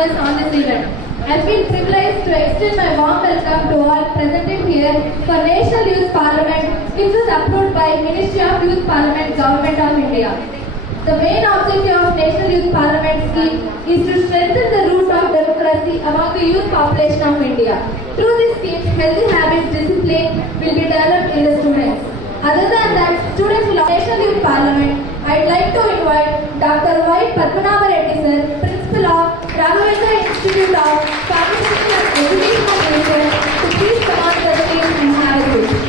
us on this event. I feel privileged to extend my warm welcome to all presented here for National Youth Parliament, which was approved by Ministry of Youth Parliament, Government of India. The main objective of National Youth Parliament scheme is to strengthen the root of democracy among the youth population of India. Through this scheme, healthy habits discipline will be developed in the students. Other than that, students will National Youth Parliament. I'd like to invite Dr. Y. Padmanabha Reddy sir, Principal of Raghavendra Institute of Pharmaceutical and Educational Research, to please come on the stage and have a seat.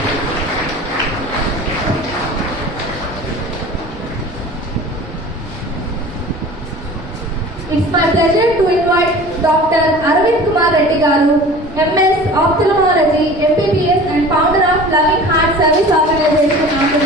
It's my pleasure to invite Dr. Aravind Kumar Reddy Garu, MS Ophthalmology, MBBS and founder of Loving Heart Service Organization of the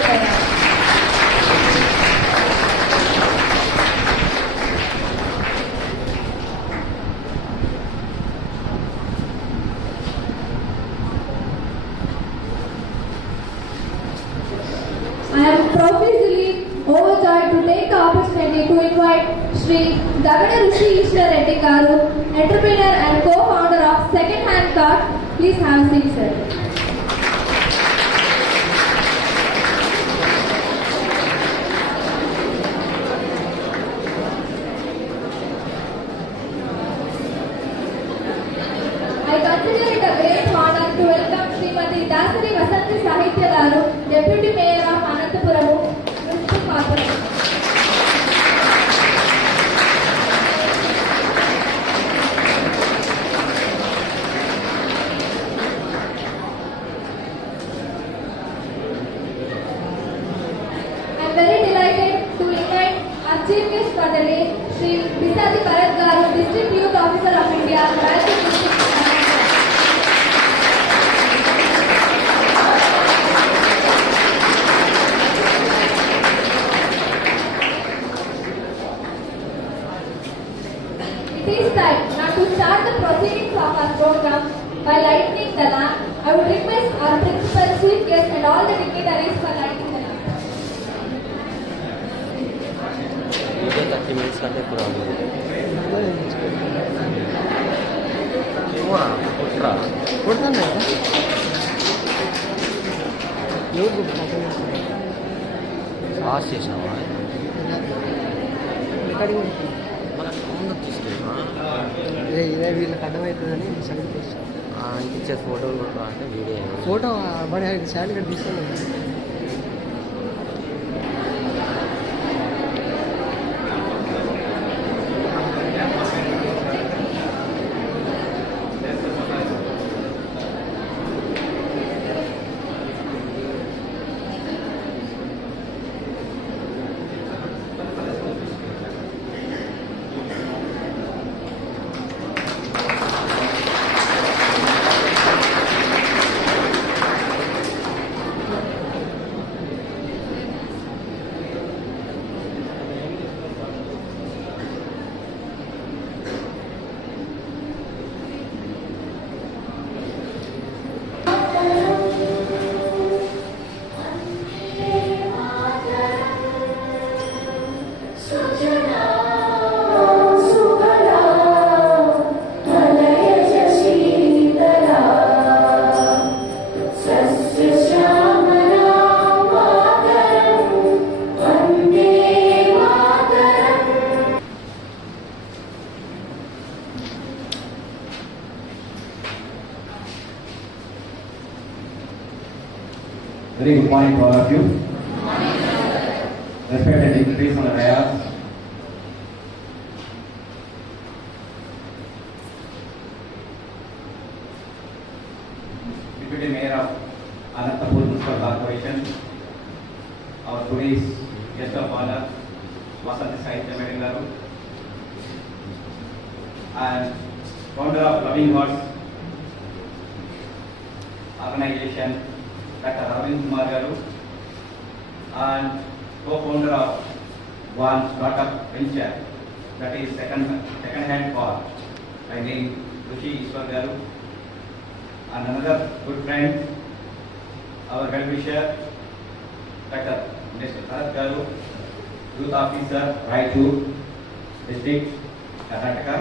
I am profusely overjoyed to take the opportunity to invite Sri Davida Rishi Ishwar Reddy Garu, entrepreneur and co-founder of Second Hand Thought. Please have a seat, sir. I consider it a great honor to welcome Srimati Dasari Vasanthi Sahitya Garu, Deputy Mayor of Anantapuram, Municipal Corporation. I am very delighted to invite our Chief Guest for the day, Sri Bisati Bharat Garu, District Youth Officer of India, Rajasthan District. It is time now to start the proceedings of our program by lighting the lamp. I would request our principal, chief guest and all the dignitaries for lighting the lamp. 30 minutes కంటే ఎక్కువ కొడుతుంది పాస్ చేసినావా మన ముందుకు తీసుకెళ్ళా ఇదే వీళ్ళకి అర్థమవుతుందని సబ్మిట్ చేస్తాను. ఇంక ఇచ్చే ఫోటోలు కూడా అంటే వీడియో ఫోటో బడి శాలరీ కట్ తీసుకున్నాను. Very good morning to all of you. Respected dignitaries on the dais, Deputy Mayor of Anantapur Municipal Corporation, our today's guest of honor, Vasanthi Sahitya Reddy Garu, and founder of Loving Hearts Organization, Dr. Aravind Kumar Garu, and co-founder of one startup venture, that is second hand car, by name Rishi Ishwar Garu, and another good friend, our well-wisher, Dr. Mr. Bharat Garu, Youth Officer, Raichur District, Karnataka,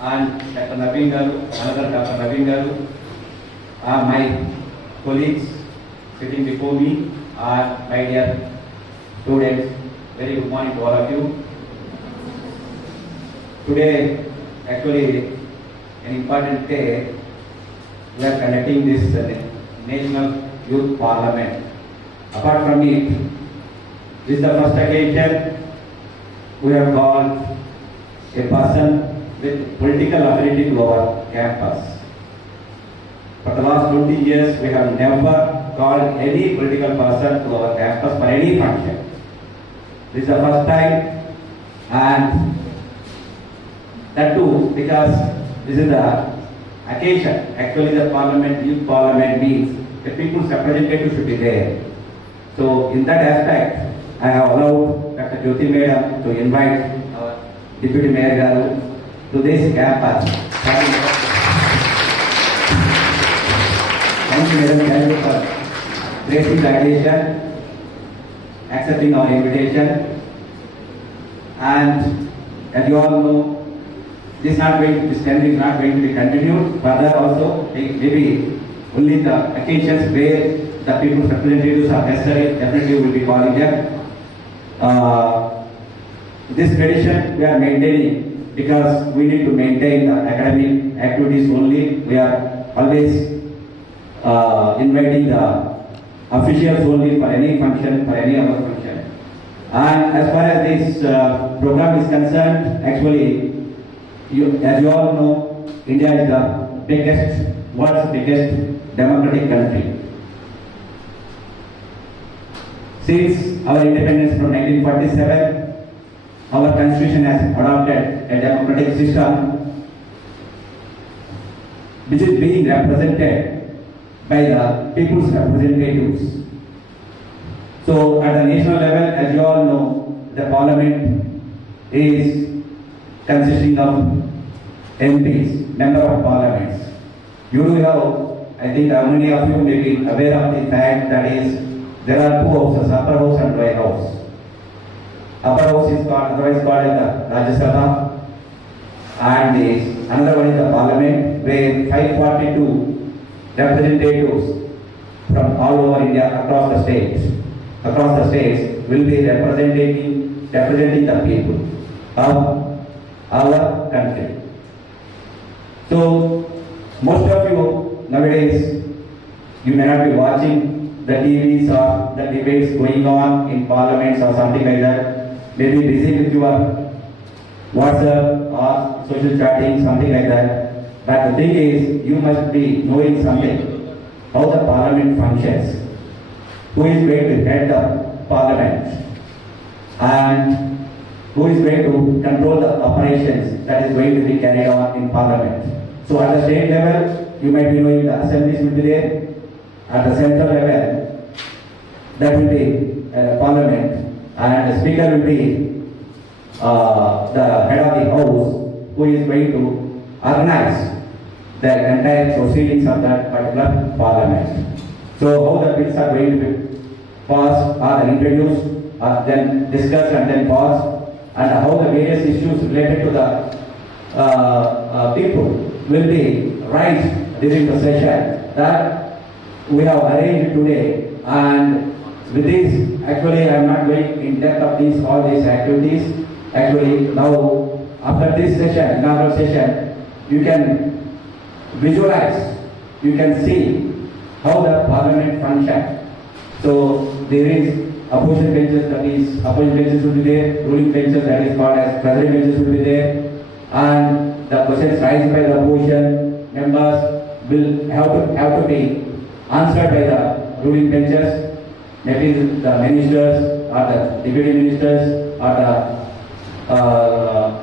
and Dr. Naveen Garu, another Dr. Naveen Garu, my colleagues sitting before me, and my dear students, very good morning to all of you. Today, actually, an important day, we are conducting this National Youth Parliament. Apart from it, this is the first occasion we have called a person with political affinity to our campus. For the last 20 years, we have never called any political person to our campus for any function. This is the first time, and that too because this is the occasion. Actually, the parliament, youth parliament means the people's representative should be there. So, in that aspect, I have allowed Dr. Jyoti Madam to invite our Deputy Mayor Garu to this campus. Thank you, Madam. Thank you for gracing the occasion, accepting our invitation, and as you all know, this ceremony is not going to be continued. Further also, maybe only the occasions where the people's representatives are necessary, definitely will be calling them. This tradition we are maintaining because we need to maintain the academic activities only. We are always inviting the officials only for any function, for any other function. And as far as this program is concerned, actually, as you all know, India is the world's biggest democratic country. Since our independence from 1947, our constitution has adopted a democratic system which is being represented by the people's representatives. So at the national level, as you all know, the parliament is consisting of MPs, member of parliaments. You do have, I think how many of you may be aware of the fact that is there are two houses, upper house and lower house. Upper house is otherwise called the Rajya Sabha, and another one is the parliament where 542 representatives from all over India across the states will be representing the people of our country. So most of you nowadays, you may not be watching the TVs or the debates going on in parliaments or something like that. Maybe busy with your WhatsApp or social chatting, something like that. But the thing is, you must be knowing something, how the parliament functions, who is going to head the parliament, and who is going to control the operations that is going to be carried on in parliament. So at the state level, you might be knowing the assemblies will be there. At the central level, that will be parliament, and the speaker will be the head of the house, who is going to organize the entire proceedings of that particular parliament. So how the bills are going to be passed, or introduced, or then discussed and then passed, and how the various issues related to the people will be raised during the session that we have arranged today. And with this, actually I am not going in depth of all these activities. Actually now, after this session, inaugural session, you can visualize, you can see how the parliament functions. So there is opposition benches, that is opposition benches will be there, ruling benches, that is called as president benches will be there, and the questions raised by the opposition members will have to be answered by the ruling benches, maybe the ministers or the deputy ministers or the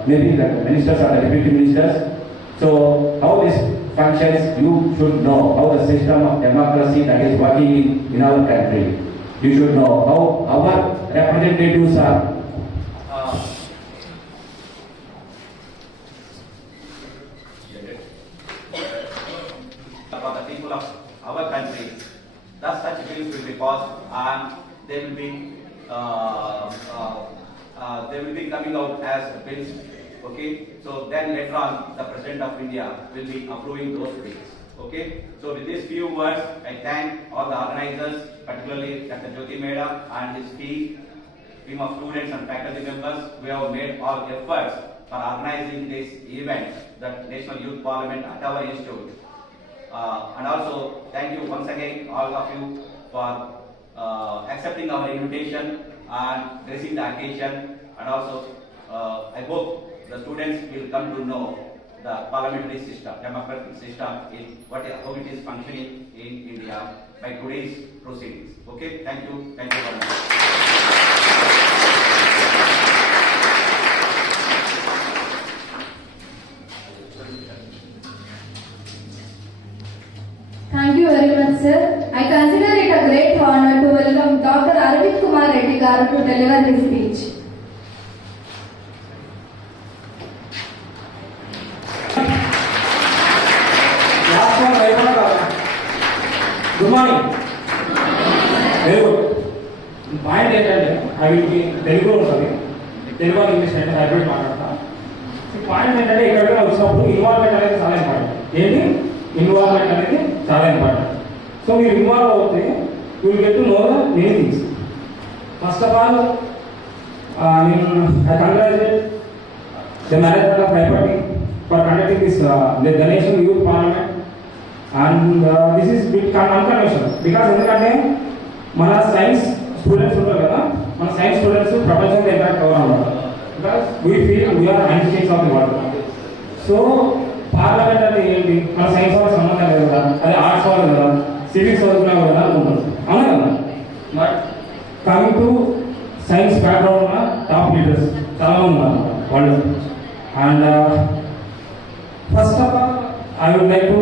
maybe the ministers or the deputy ministers. So how this functions, you should know how the system of democracy that is working in our country. You should know how our representatives are about the people of our country. Thus such bills will be passed, and they will be coming out as bills Okay, so then later on, the President of India will be approving those bills. Okay, so with these few words, I thank all the organizers, particularly Dr. Jyoti Meda and his team of students and faculty members who have made all efforts for organizing this event, the National Youth Parliament at our institute. And also thank you once again all of you for accepting our invitation and gracing the occasion, and also I hope the students will come to know the parliamentary system, democratic system, how it is functioning in India by today's proceedings. Okay, thank you very much. Thank you very much, sir. I consider it a great honor to welcome Dr. Arvind Kumar Reddy Garu to deliver his speech. Good morning. Very good. Point ఏంటంటే అవి తెలుగులో ఉంటుంది, తెలుగు ఇంగ్లీష్ అంటే హైబ్రిడ్ మాట్లాడతా. పాయింట్ ఏంటంటే ఇక్కడికి వచ్చినప్పుడు ఇన్వాల్వ్మెంట్ అనేది చాలా ఇంపార్టెంట్. ఏంటి ఇన్వాల్వ్మెంట్ అనేది చాలా ఇంపార్టెంట్. సో మీరు ఇన్వాల్వ్ అవుతే you will get to know the many things. First of all నేను I congratulate the management of హైపర్టీ for conducting this the national youth parliament. And this is bit unconventional because ఎందుకంటే మన science students ఉంటారు కదా, మన science students ప్రపంచంలో impact అవ్వాలన్నమాట. Because we feel we are Einsteins of the world. So parliament అంటే ఏంటి, మన సైన్స్ వాళ్ళకి సంబంధం లేదు కదా, అదే ఆర్ట్స్ వాళ్ళు కదా, సివిక్స్ చదువుకున్నాం కదా అనుకుంటారు, అవునా కదా. But coming to science background ఉన్న టాప్ లీడర్స్ చాలా ఉన్నారు వాళ్ళు. And first of all I would like to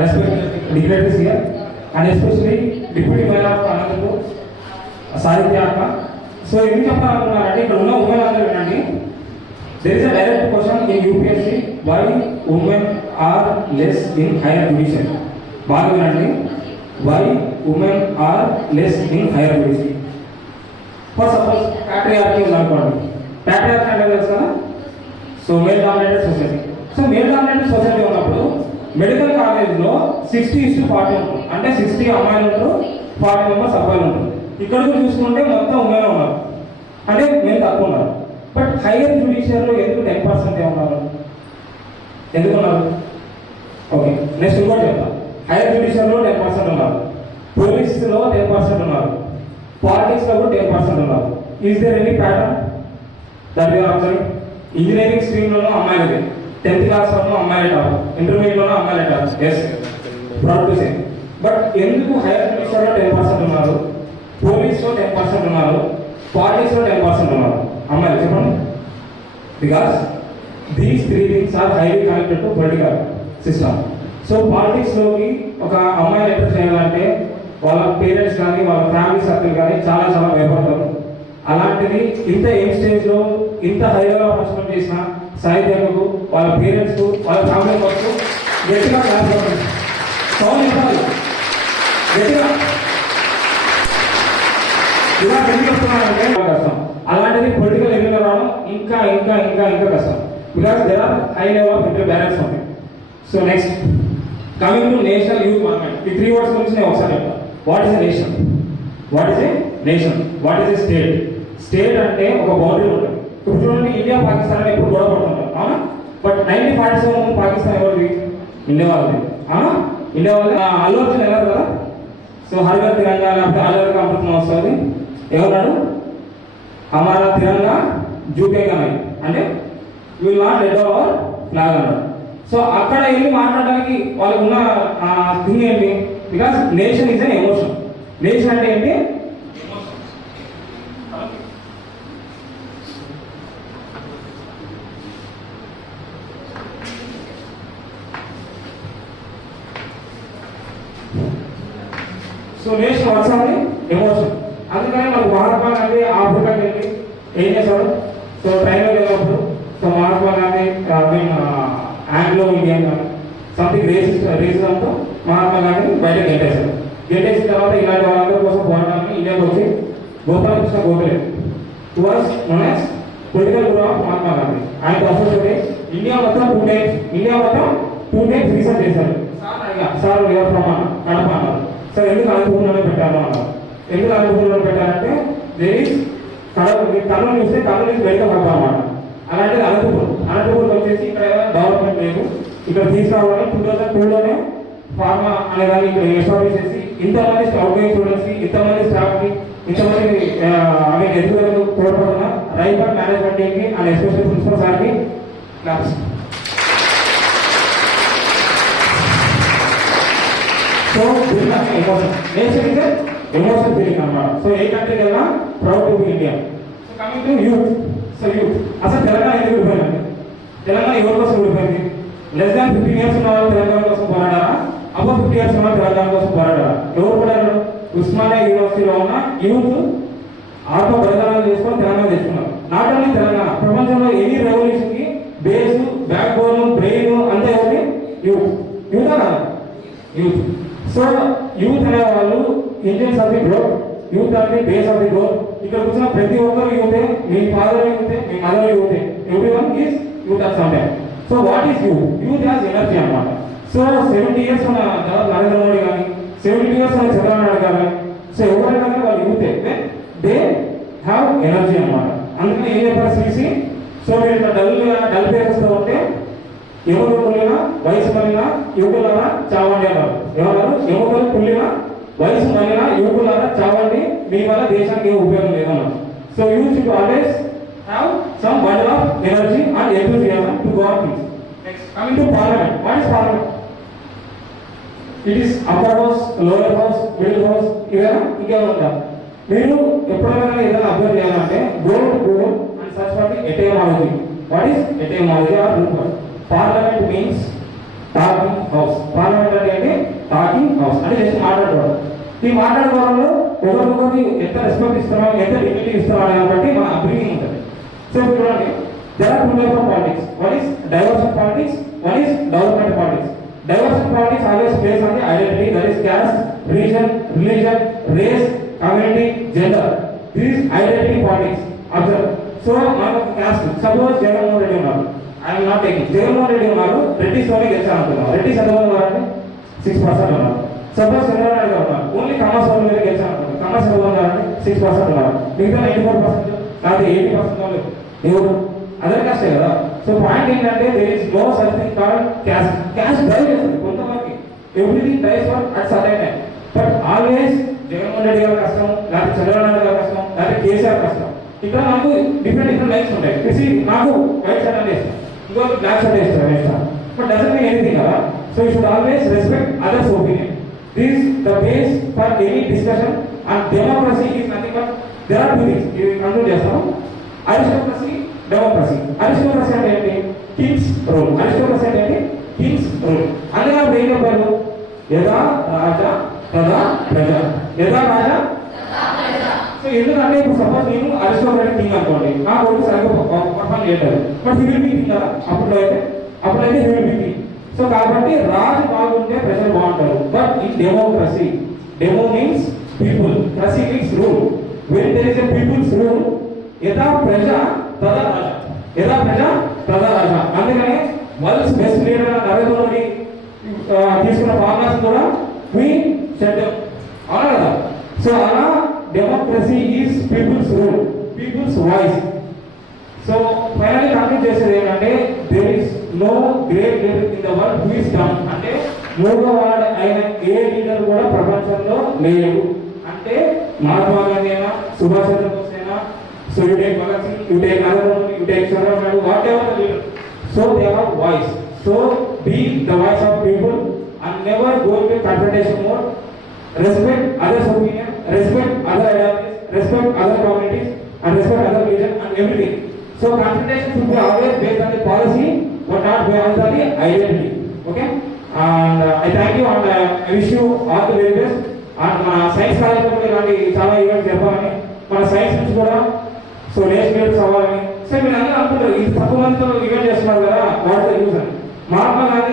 respect dignitaries here, and especially Deputy Mayor of Anandapur, Sarithya Akka. So ఎందుకు చెప్పాలనుకున్నారంటే ఇక్కడ ఉన్న ఉమెన్ అందరూ వినండి. There is a direct question in UPSC, why women are less in higher judiciary. బాగా వినండి, why women are less in higher judiciary. For suppose patriarchy ఉందనుకోండి, patriarchy అంటే తెలుసు కదా, so male dominated society. So male dominated society ఉన్నప్పుడు మెడికల్ కాలేజ్లో 60:40 ఉంటుంది, అంటే 60 అమ్మాయిలు ఉంటారు, 40 మెంబర్స్ అబ్బాయిలు ఉంటారు. ఇక్కడ కూడా చూసుకుంటే మొత్తం ఉమెన్ ఉన్నారు, అంటే మేము తక్కువ ఉన్నారు. బట్ హైయర్ జ్యుడిషియర్లో ఎందుకు 10% ఉన్నారు, ఎందుకు ఉన్నారు? ఓకే, నెక్స్ట్ ఇంకోటి చెప్తాను. హైయర్ జ్యుడిషియర్లో 10% ఉన్నారు, పోలీస్లో 10% ఉన్నారు, పాలిటిక్స్లో కూడా 10% ఉన్నారు. Is there any pattern that you are observing? Engineering స్ట్రీమ్లోనూ అమ్మాయిలది, 10th క్లాస్లోనూ అమ్మాయిలే టాప్, ఇంటర్మీడియట్లోనూ అమ్మాయిలే top. Yes, proud to say. But ఎందుకు హైయర్ జ్యుడిషియర్లో 10% ఉన్నారు, పోలీస్లో 10% ఉన్నారు, పాలిటిక్స్లో 10% ఉన్నారు అమ్మాయిలు? చెప్పండి. Because these 3 things are highly connected to political system. So పాలిటిక్స్లోకి ఒక అమ్మాయిని ఎంటర్ చేయాలంటే వాళ్ళ పేరెంట్స్ కానీ వాళ్ళ ఫ్యామిలీ సర్కిల్ కానీ చాలా చాలా భయపడతారు. అలాంటిది ఇంత యంగ్ స్టేజ్లో ఇంత హైగా పర్సనల్ చేసిన సాహిత్యకు వాళ్ళ పేరెంట్స్కు వాళ్ళ ఫ్యామిలీ మెంబర్స్కు గట్టిగా క్లాస్ పడుతుంది. సౌండ్ ఇవ్వాలి గట్టిగా. ఇలా ఎందుకు వస్తున్నారంటే కష్టం. అలాంటిది పొలిటికల్ ఎన్నికలు రావడం ఇంకా ఇంకా ఇంకా ఇంకా కష్టం. Because there are high level of inter balance ఉంటాయి. So next coming to national youth parliament. ఈ 3 words గురించి నేను ఒకసారి చెప్తాను. What is a nation? What is a nation? What is a state? State అంటే ఒక బౌండరీ ఉంటుంది. ఇప్పుడు చూడండి, ఇండియా పాకిస్తాన్ అని ఎప్పుడు గొడవ పడుతుంటారు, అవునా? బట్ 1947 పాకిస్తాన్ ఎవరిది? ఇండియా వాళ్ళది, అవునా? ఇండియా వాళ్ళది. అల్లు అర్జున్ ఎవరు కదా? సో హరిగర్ తిరంగా లేకపోతే అల్లరి అమృతం వస్తుంది ఎవరు? హమారా తిరంగా జూకేగా అంటే will not let our flag అన్నాడు. సో అక్కడ వెళ్ళి మాట్లాడడానికి వాళ్ళకు ఉన్న థింగ్ ఏంటి? Because nation is an emotion. Nation అంటే ఏంటి? సో నేషన్ వచ్చాలి ఎమోషన్. అందుకని మనకు మహాత్మా గాంధీ ఆఫ్రికాకి వెళ్ళి ఏం చేశాడు? సో ట్రైన్లోకి వెళ్ళినప్పుడు so Mahatma Gandhi Anglo Indian something రేసిజంతో మహాత్మా గాంధీ బయట గెట్టేశాడు. గెట్టేసిన తర్వాత ఇలాంటి వాళ్ళందరి కోసం పోరాటానికి ఇండియాకి వచ్చి గోపాలకృష్ణ Gokhale was known as political గురు ఆఫ్ మహాత్మా గాంధీ. ఆయన అసోసియేట్ ఇండియా మొత్తం టూ టైమ్స్ రీసెర్చ్ చేశారు. సార్ ఎవరు ప్రమాణ కడప అన్నారు. సార్ ఎందుకు అనంతపురంలోనే పెట్టారు అన్నారు. ఎందుకు అనంతపురంలో పెట్టారంటే దేర్ ఈస్ కర్నూలు చూస్తే కర్నూలు నుంచి బయట కడప అన్నమాట. అలాంటిది అనంతపురం వచ్చేసి ఇక్కడ డెవలప్మెంట్ లేదు, ఇక్కడ తీసుకురావాలని 2002లోనే ఫార్మా అనే దాన్ని ఇక్కడ ఎస్టాబ్లిష్ చేసి ఇంతమంది అవుట్గోయింగ్ స్టూడెంట్స్కి, ఇంతమంది స్టాఫ్కి, ఇంతమంది ఎదుగుదలకు తోడ్పడుతున్న రైపర్ మేనేజ్మెంట్ టీమ్కి అండ్ ఎస్పెషల్ ప్రిన్సిపల్ సార్కి claps. So emotion nation is emotion feeling అన్నమాట. సో ఏ కంట్రీకి వెళ్ళినా proud to be India. So coming to youth. So youth అసలు తెలంగాణ ఎందుకు విడిపోయిందండి? తెలంగాణ ఎవరి కోసం విడిపోయింది? లెస్ దాన్ 15 years ఉన్న వాళ్ళు తెలంగాణ కోసం పోరాడారా? అబౌవ్ 50 years ఉన్న వాళ్ళు తెలంగాణ కోసం పోరాడారా? ఎవరు పోరాడారు? ఉస్మానియా యూనివర్సిటీలో ఉన్న యూత్ ఆత్మ బలిదానాలు చేసుకొని తెలంగాణ తెచ్చుకున్నారు. నాట్ ఓన్లీ తెలంగాణ, ప్రపంచంలో ఎనీ రెవల్యూషన్ కి బేస్, బ్యాక్ బోన్, బ్రెయిన్ అంతా ఎవరి? యూత్. యూత్ కదా యూత్. సో యూత్ అనే వాళ్ళు Indians of the growth, youth of the base of the growth. ఇక్కడ కూర్చున్న ప్రతి ఒక్కరు యూతే, మీ ఫాదర్ యూతే, మీ మదర్ యూతే, everyone is youth of some time. So what is youth? Youth has energy అన్నమాట. సో 70 years ఉన్న నరేంద్ర మోడీ కానీ, 72 years ఉన్న చంద్రబాబు నాయుడు కానీ, సో ఎవరైనా కానీ వాళ్ళు యూతే, దే హ్యావ్ ఎనర్జీ అన్నమాట. అందుకని ఏం చెప్పారు సిసి? సో మీరు ఇట్లా డల్ పేరుస్తూ ఉంటే ఎవరు పుల్లినా వయసు మళ్ళినా యువకులారా చావండి అన్నారు. ఎవరు? యువకులు పుల్లినా వయసు మళ్ళినా యువకులారా చావండి, మీ వల్ల దేశానికి ఏ ఉపయోగం లేదన్నారు. So you should always have some bundle of energy and enthusiasm to go on things. Next coming to parliament. What is parliament? It is upper house, lower house, middle house, ఇవేనా ఇంకేమన్నా? మీరు ఎప్పుడైనా ఏదైనా అబ్జర్వ్ చేయాలంటే go to Google and search for the etymology. What is etymology or root word? Parliament means talking house. Parliament అంటే ఏంటి? Talking house అంటే జస్ట్ మాట్లాడుకోవడం. ఈ మాట్లాడుకోవడంలో ఒకరికొకరికి ఎంత రెస్పెక్ట్ ఇస్తున్నాం, ఎంత డిగ్నిటీ ఇస్తున్నాం అనే బట్టి మన అప్బ్రింగింగ్ ఉంటుంది. సో చూడండి, there are two types of politics. One is diversion politics, one is development politics. Diversion politics always based on the identity, that is caste, region, religion, race, community, gender. This is identity politics. Observe. So మనకు caste, suppose Jaganmohan రెడ్డి ఉన్నారు. I am not taking. Jaganmohan రెడ్డి ఉన్నారు, రెడ్డిస్ లోనే గెలిచారు అనుకున్నాం. రెడ్డిస్ ఎంతమంది ఉన్నారంటే 6% ఉన్నారు. సపోజ్ చంద్రబాబు నాయుడు గారు ఉన్నారు, ఓన్లీ కమర్స్ వాళ్ళ మీద గెలిచారు అనుకున్నాం. కమర్స్ ఎంతమంది ఉన్నారంటే 6% ఉన్నారు. మిగతా 84% కాదు 80% వాళ్ళు ఎవరు? అదర్ కాస్టే కదా. సో పాయింట్ ఏంటంటే there is no such thing called caste. Caste drive చేస్తుంది కొంతమందికి, everything drives for at certain time. But always Jaganmohan Reddy గారి కష్టం, లేకపోతే చంద్రబాబు నాయుడు గారి కష్టం, లేకపోతే కేసీఆర్ కష్టం. ఇక్కడ మనకు డిఫరెంట్ లైన్స్ ఉంటాయి. కృషి నాకు వైట్ షర్ట్ అంటే ఇష్టం, ఇంకొక బ్లాక్ షర్ట్ ఇష్టం ఇష్టం. బట్ డజంట్ మీన్ ఎనీథింగ్ కదా. So you should always respect others opinion. This the base for any discussion. And democracy is nothing but there are two things. ఇవి కంక్లూడ్ చేస్తాం. Aristocracy, democracy. Aristocracy అంటే ఏంటి? Kings rule. Aristocracy అంటే ఏంటి? Kings rule. అందుకే అప్పుడు ఏం చెప్పారు? యథా రాజా తదా ప్రజ. యథా రాజా. సో ఎందుకంటే ఇప్పుడు సపోజ్ నేను అరిస్టోక్రటిక్ కింగ్ అనుకోండి, నా కొడుకు సరిగ్గా పర్ఫార్మ్ చేయలేదు, but he will be king కదా. అప్పుడైతే he will be king. So కాబట్టి రాజు బాగుంటే ప్రజలు బాగుంటారు. But in democracy, demo means people, cracy means rule. When there is a people's rule, యథా ప్రజ తదా రాజా. యథా ప్రజ తదా రాజా. అందుకని world's best leader Narendra Modi తీసుకున్న ఫార్ములాస్ కూడా వి సెట్ అవునా కదా. సో అలా democracy is people's rule, people's voice. So finally conclude చేసేది ఏంటంటే there is no great leader in the world who is dumb. అంటే మూడోవాడు అయిన ఏ లీడర్ కూడా ప్రపంచంలో లేడు. అంటే మహాత్మా గాంధీ అయినా, సుభాష్ చంద్రబోస్ అయినా, so you take Bhagat Singh, you take Narayan Modi, you take Chandrababu Naidu, whatever the leader. So they have voice. So be the voice of people and never go into confrontation mode. Respect others' opinion, respect other ideologies, respect other communities, and respect other religion and everything. So confrontation should be always based on the policy, but not based on the identity. Okay? And I thank you and I wish you all the very best. And మన సైన్స్ కాలేజీలో ఇలాంటి చాలా ఈవెంట్స్ చెప్పాలని, మన సైన్స్ నుంచి కూడా so nationals అవ్వాలని. సో మీరు అందరూ అనుకుంటారు ఇది తక్కువ మందితో ఈవెంట్ చేస్తున్నారు కదా, వాటితో యూజ్ అని. మహాత్మా గాంధీ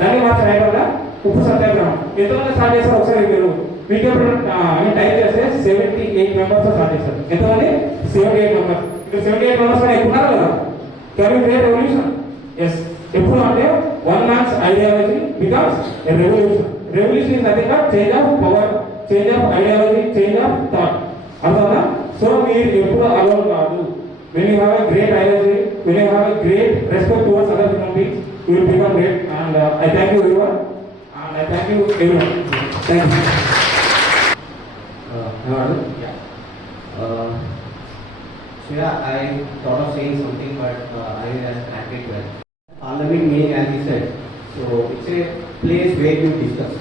దండి మార్చ్ రైట్ వల్ల ఉప్పు సత్యాగ్రహం ఎంతమంది స్టార్ట్ చేస్తారు? ఒకసారి మీరు మీకు ఎప్పుడు టైప్ చేస్తే 78 మెంబర్స్ స్టార్ట్ చేస్తారు. ఎంతమంది? 78 మెంబర్స్. ఇక్కడ 78 మెంబర్స్ కూడా ఎక్కువ ఉన్నారు కదా. Can you create revolution? Yes. ఎప్పుడు అంటే one man's ideology becomes a revolution. Revolution is nothing but change of power, change of ideology, change of thought. అర్థమా? సో మీరు ఎప్పుడు అలౌడ్ కాదు. When you have a great ideology, when you have a great respect towards other human beings, you will become great. And I thank you everyone. And I thank you everyone. Thank you. Yeah. So yeah, I thought of saying something, but I will just crack it well. Parliament meeting, as he said, so it's a place where you discuss.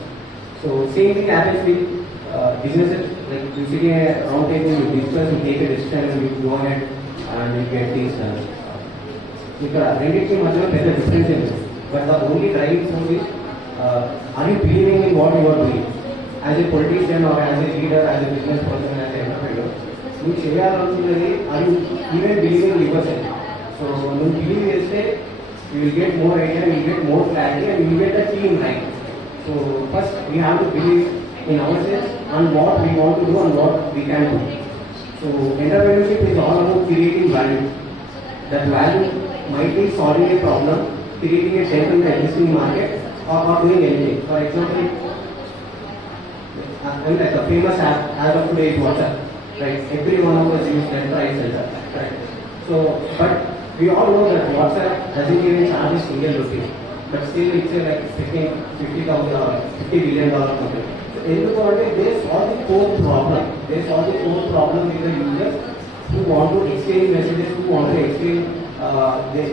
So same thing happens with businesses. Like you sit in a round table, you discuss, you take a decision, and you go ahead and you get things done. ఇక్కడ రెండింటి మధ్యలో పెద్ద difference లేదు. But the only driving force is are you believing in what you are doing as a politician or as a leader, as a business person, as a entrepreneur. నువ్వు చేయాలనుకున్నది are you even believing yourself. So నువ్వు believe చేస్తే you will get more idea, you will get more clarity, and you will get the team right. So first we have to believe in our self and what we want to do and what we can do. So entrepreneurship is all about creating value. That value might be solving a problem, creating a dent in the existing market, or doing anything. For example, like the famous app as of today is WhatsApp. Right? Every one of us use that price center. Right? So, but we all know that WhatsApp doesn't even charge a single rupee. But still, it's a like $50,000 or $50 billion company. ఎందుకు అంటే they solve the core problem. They solve the core problem with the users who want to exchange messages, who want to exchange they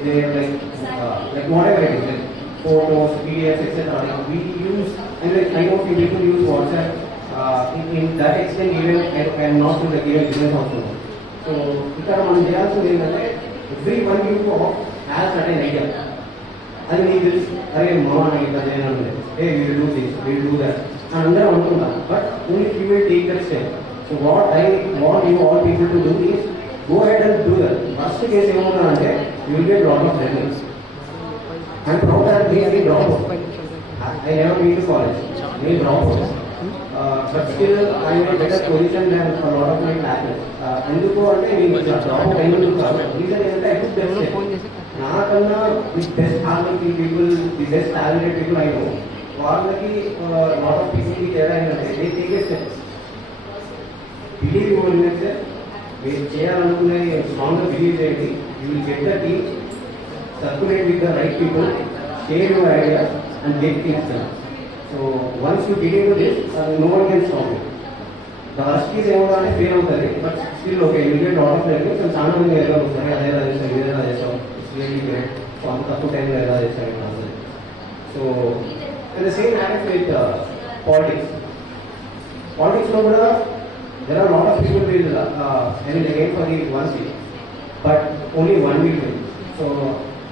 like whatever it is, like photos, PDFs, etc. Like we use, and like I know few people use WhatsApp in that extent even and not to the given business also. So ఇక్కడ మనం చేయాల్సింది ఏంటంటే everyone you has certain idea. అది నీకు తెలుసు, అరే మామ ఇట్లా చేయాలి, I will do this, will do that అని అందరం అనుకుంటాం. But only you will take that step. So what I want you all people to do is go ahead and do that. First case ఏమవుతుందంటే you will get lot of learnings. I'm proud that we are drop out. I never been to college. We drop out. But still I am in a better position than a lot of my classmates. ఎందుకు అంటే నేను drop out అయినందుకు కాదు. రీజన్ ఏంటంటే I took that step. నాకన్నా the best talented people, the best talented people I know, వాళ్ళకి lot of people కి తేడా ఏంటంటే they take a step. Believe you will make it. మీరు చేయాలనుకునే స్ట్రాంగ్గా బిలీవ్ చేయండి. You will get the team, circulate with the right people, share your ideas and get things done. So once you believe to this, no one can stop you. The first keys ఏమవుతుందంటే fail అవుతుంది, but still okay you get lot of learnings. అండ్ చాలా మంది ఎలా వస్తారు, అదే ఎలా చేస్తాం, ఇదే ఎలా చేస్తాం, ఇట్స్ రియల్లీ గ్రేట్. సో అంత తక్కువ టైంలో ఎలా చేస్తాం. So and the same happens with politics. పాలిటిక్స్లో కూడా there are a lot of people will again for the one seat, but only one will win. So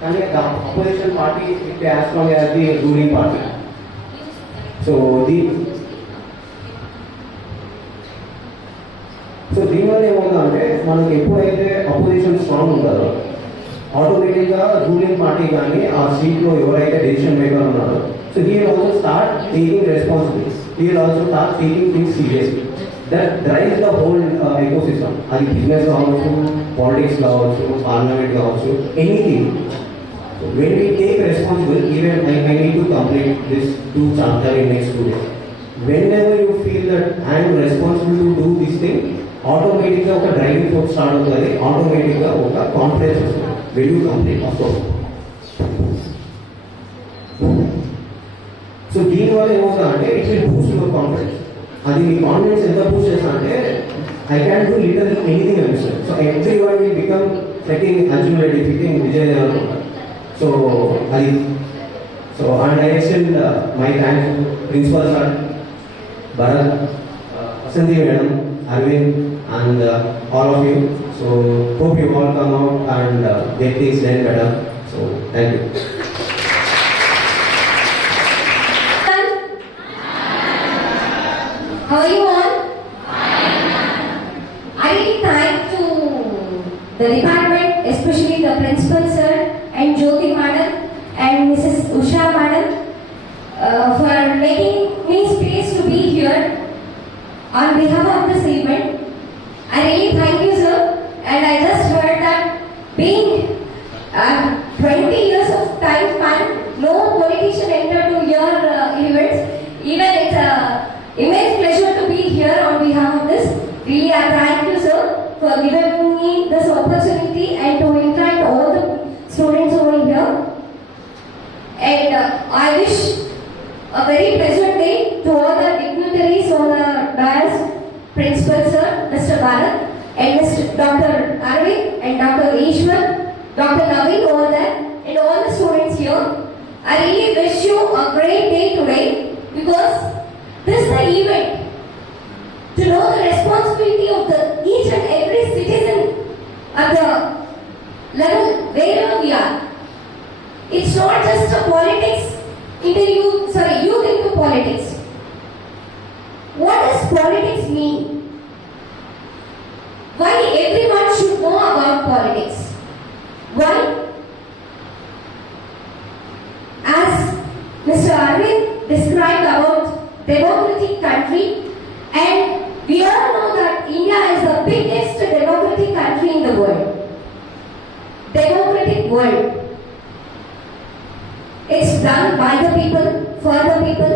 can the opposition party it be as strong as the ruling party. So దీనివల్ల ఏమవుతుందంటే మనకి ఎప్పుడైతే opposition strong ఉంటుందో ఆటోమేటిక్గా ruling party కానీ ఆ సీట్లో ఎవరైతే డెసిషన్ మేకర్ ఉన్నారో, so he will also start taking responsibilities, he will also start taking things seriously. That drives the whole ecosystem. అది బిజినెస్ కావచ్చు, పాలిటిక్స్ కావచ్చు, పార్లమెంట్ కావచ్చు, anything. When we take responsibility, even I need to complete this 2 chapters in next 2 days. Whenever you feel that I am responsible to do this thing, ఆటోమేటిక్గా ఒక driving force start అవుతుంది, ఆటోమేటిక్గా ఒక కాన్ఫిడెన్స్ వస్తుంది. When you complete, of course. So దీనివల్ల ఏమవుతుందంటే it will boost your confidence. అది మీ కాన్ఫిడెన్స్ ఎంత బూస్ట్ చేస్తా అంటే I can do little anything అనిపిస్తుంది. So everyone will become seeking Arjun Reddy, fitting Vijay Deverakonda. So అది so and I extend my thanks to principal sir, Bharat, Vasanthi madam, Aravind and all of you. So hope you all come out and get things done better. So thank you. How are you all? I thank to the department, especially the principal sir and Jyoti madam and Mrs. Usha madam for making me space to be here on behalf of this event. I really thank you, sir. And I just heard that Even it's a immense pleasure to be here on behalf of this. Really, I thank you, sir, for giving me this opportunity and to interact all the students over here. And I wish a very pleasant day to all the dignitaries on the dais, Principal Sir, Mr. Bharat, and Mr. Dr. Arvind and Dr. Ishwar, Dr. Naveen over there, and all the students here. I really wish you a great day today because this is the event to know the responsibility of each and every citizen at the level wherever we are. It's not just a politics youth into politics. What does politics mean? Why everyone should know about politics? Why? As Mr. Arvind described about democratic country, and we all know that India is the biggest democratic country in the world. Democratic world. It's done by the people, for the people.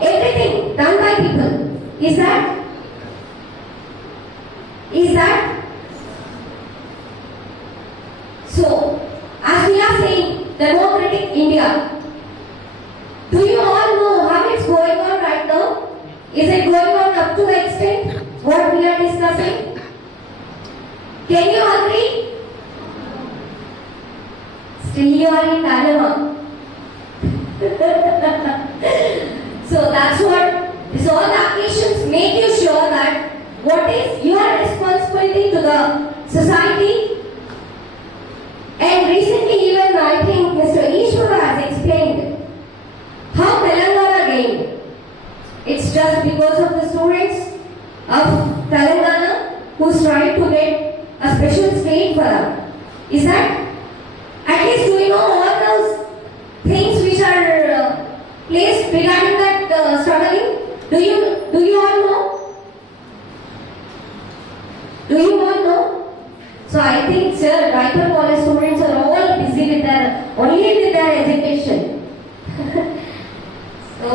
Everything done by people. Is that? So, as we are saying, democratic India. Do you all know how it's going on right now? Is it going on up to the extent what we are discussing? Can you agree? Still you are in dilemma. So that's what, so all the occasions make you sure that what is your responsibility to the society. And recently even I think Mr. Ishwar has explained how Telangana gained. It's just because of the students of Telangana who's trying to get a special state for them. Is that? At least do you know all those things which are placed regarding that struggling? Do you all know? Do you all know? So I think, sir, Raipur college students are all busy with their education. So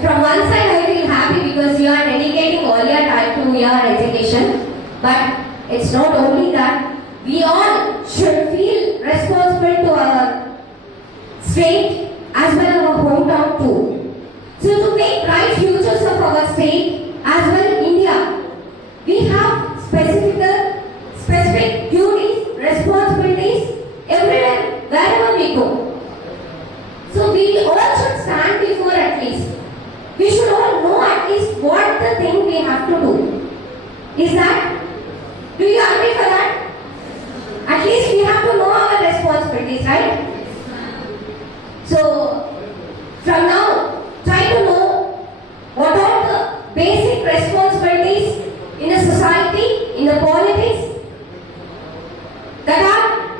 from one side I feel happy because you are dedicating all your time to your education. But it's not only that. We all should feel responsible to our state as well as our hometown too. So to make bright futures of our state as well India, we have specific duties, responsibilities everywhere, wherever we go. So we all should stand before at least. We should all know at least what the thing we have to do. Is that? Do you agree for that? At least we have to know our responsibilities, right? So, from now, try to know what are the basic responsibilities in the society, in the politics that are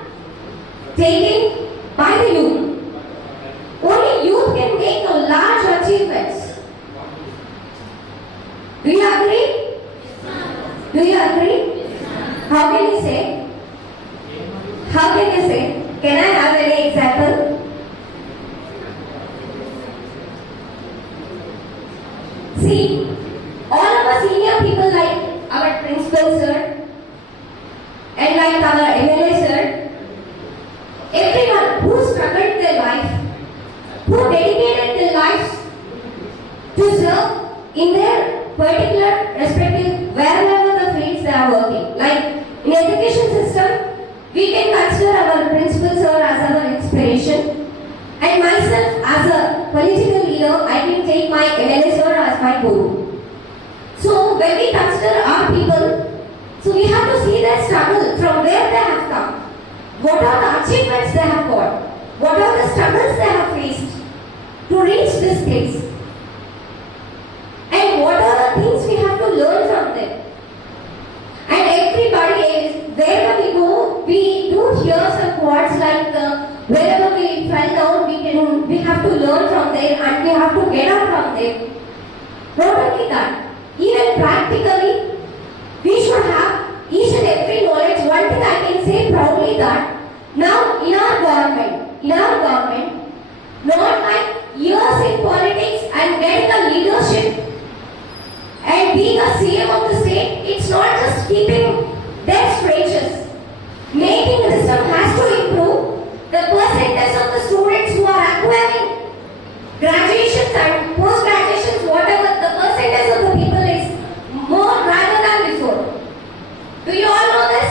taken by the youth. Only youth can make a large achievements. Do you agree? Do you agree? How can you say? How can you say? Can I have any example? See, all of us senior people like our principal sir and like our MLA sir, everyone who struggled their life, who dedicated their lives to serve in their particular respective wherever the fields they are working. Like in education system, we can consider our principal sir as our inspiration, and myself as a political leader, I can take my MLA sir as my guru. So when we consider our people, so we have to see their struggle from where they have come. What are the achievements they have got? What are the struggles they have faced to reach this place? And what are the things we have to learn from them? And everybody is, wherever we go, we do hear some quotes like wherever we fell down, we have to learn from them and we have to get up from them. Not only that, even practically, we should have each and every knowledge. One thing I can say proudly that now in our government, not like years in politics and getting a leadership and being a CM of the state, it's not just keeping them strangers. Making the system has to improve the percentage of the students who are acquiring graduations and post-graduations, whatever the percentage of the people is more rather than before. Do you all know this?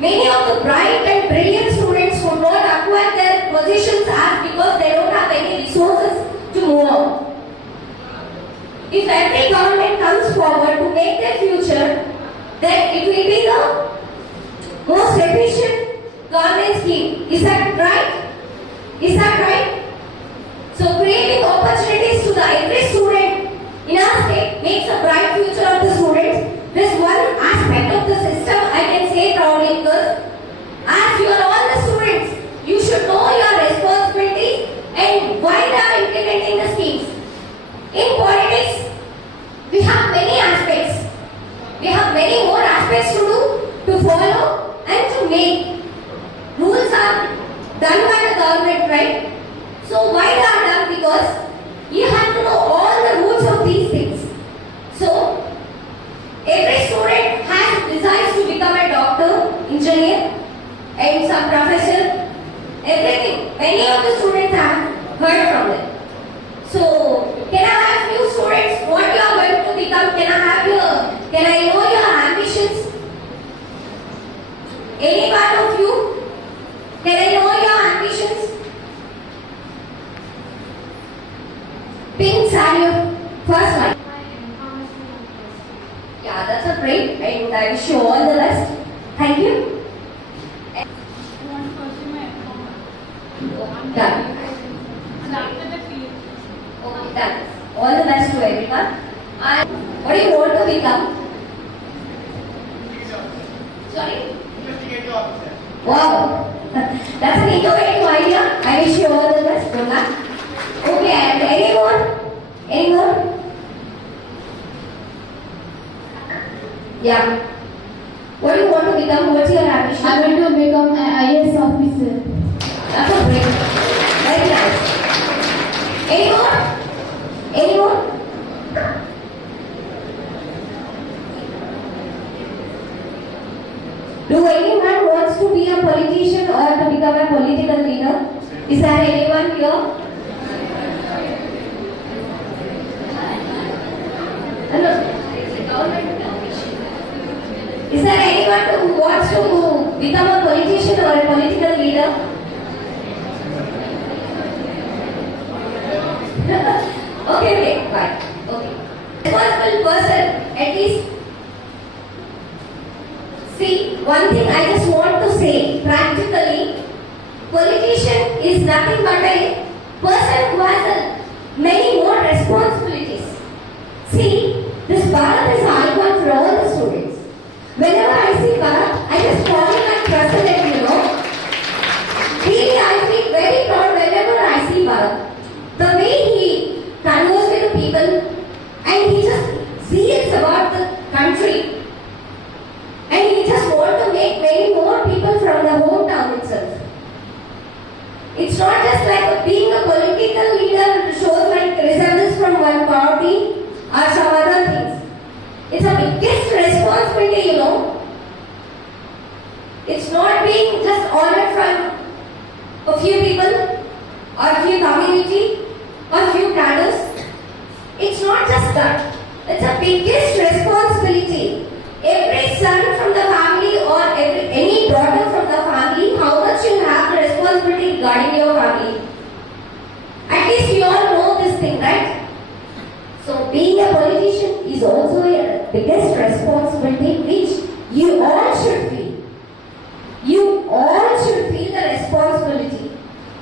Many of the bright and brilliant students who don't acquire their positions are because they don't have any resources to move on. If every government comes forward to make their future, then it will be the most efficient government scheme. Is that right? Is that right? So creating opportunities to the every student in our state makes a bright future of the students. This one aspect of the system I can say proudly because as you are all the students, you should know your responsibilities and why they are implementing the schemes. In politics, we have many aspects. We have many more aspects to do, to follow and to make. Rules are done by the government, right? So why they are done? Because you have to know all the rules of these things. So every student has desires to become a doctor, engineer, and some professor, everything. Many of the students have heard from them. So can I have few students what you are going to become? Can I know your ambitions? Any one of you? Can I know your ambitions? Pink saree, first one. Yeah, that's a great, and I wish you all the best. Thank you. Done. Okay, done. All the best to everyone. And what do you want to become? Sorry? Wow, that's an innovative idea. I wish you all the best. Good luck. Okay, and anyone? Anyone? Yeah. What do you want to become? What's your ambition? I want to become an IAS officer. That's a great. Very nice. Anyone? Anyone? Do anyone wants to be a politician or to become a political leader? Is there anyone here? Hello. Is there anyone who wants to become a politician or a political leader? Okay, fine. Okay. Responsible person, at least. See, one thing I just want to say, practically, politician is nothing but a person who has many more responsibilities. See, this Bharat is an icon for all the students. Whenever I see Bharat, I just fall in like president, you know. Really, I feel very proud whenever I see Bharat. The way he converses with the people and he just zeals about the country. And he just wants to make many more people from the hometown itself. It's not just like being a political leader shows like resemblance from one party or some other things. It's a biggest responsibility, you know. It's not being just honored from a few people or a few community or a few cadres. It's not just that. It's a biggest responsibility. Every son from the family or any daughter from the family, how much you have the responsibility regarding your family. At least you all know this thing, right? So being a politician is also a biggest responsibility which you all should feel. You all should feel the responsibility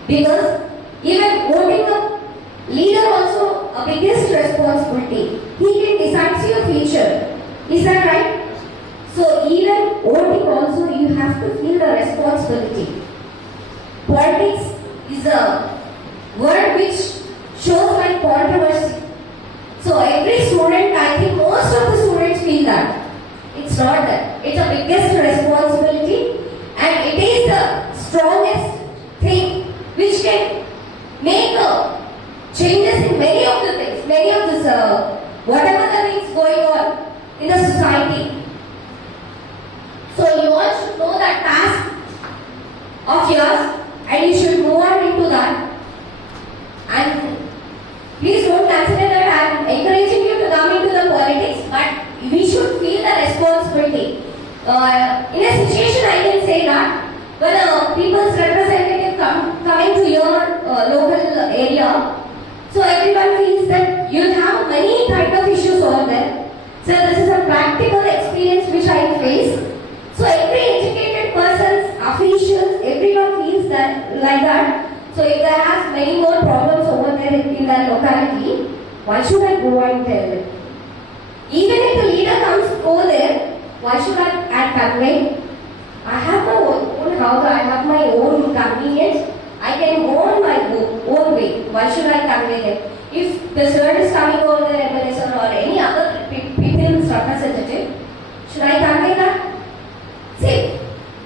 because even voting a leader also a biggest responsibility. He can decide your future. Is that right? So even voting also you have to feel the responsibility. Politics is a word which shows like controversy. So every student, I think most of the students feel that. It's not that. It's a biggest responsibility and it is the strongest thing which can make changes encouraging you to come into the politics, but we should feel the responsibility. In a situation, I can say that when a people's representative coming to your local area, so everyone feels that you have many kind of issues over there. So this is a practical experience which I face. So every educated persons, officials, everyone feels that like that. So if there has many more problems over there in that locality, why should I go and tell them? Even if the leader comes over there, why should I convey? I have my own house, I have my own convenience. I can go on my own way. Why should I convey them? If the sir is coming over the MLA or any other people's representative, should I convey that? See,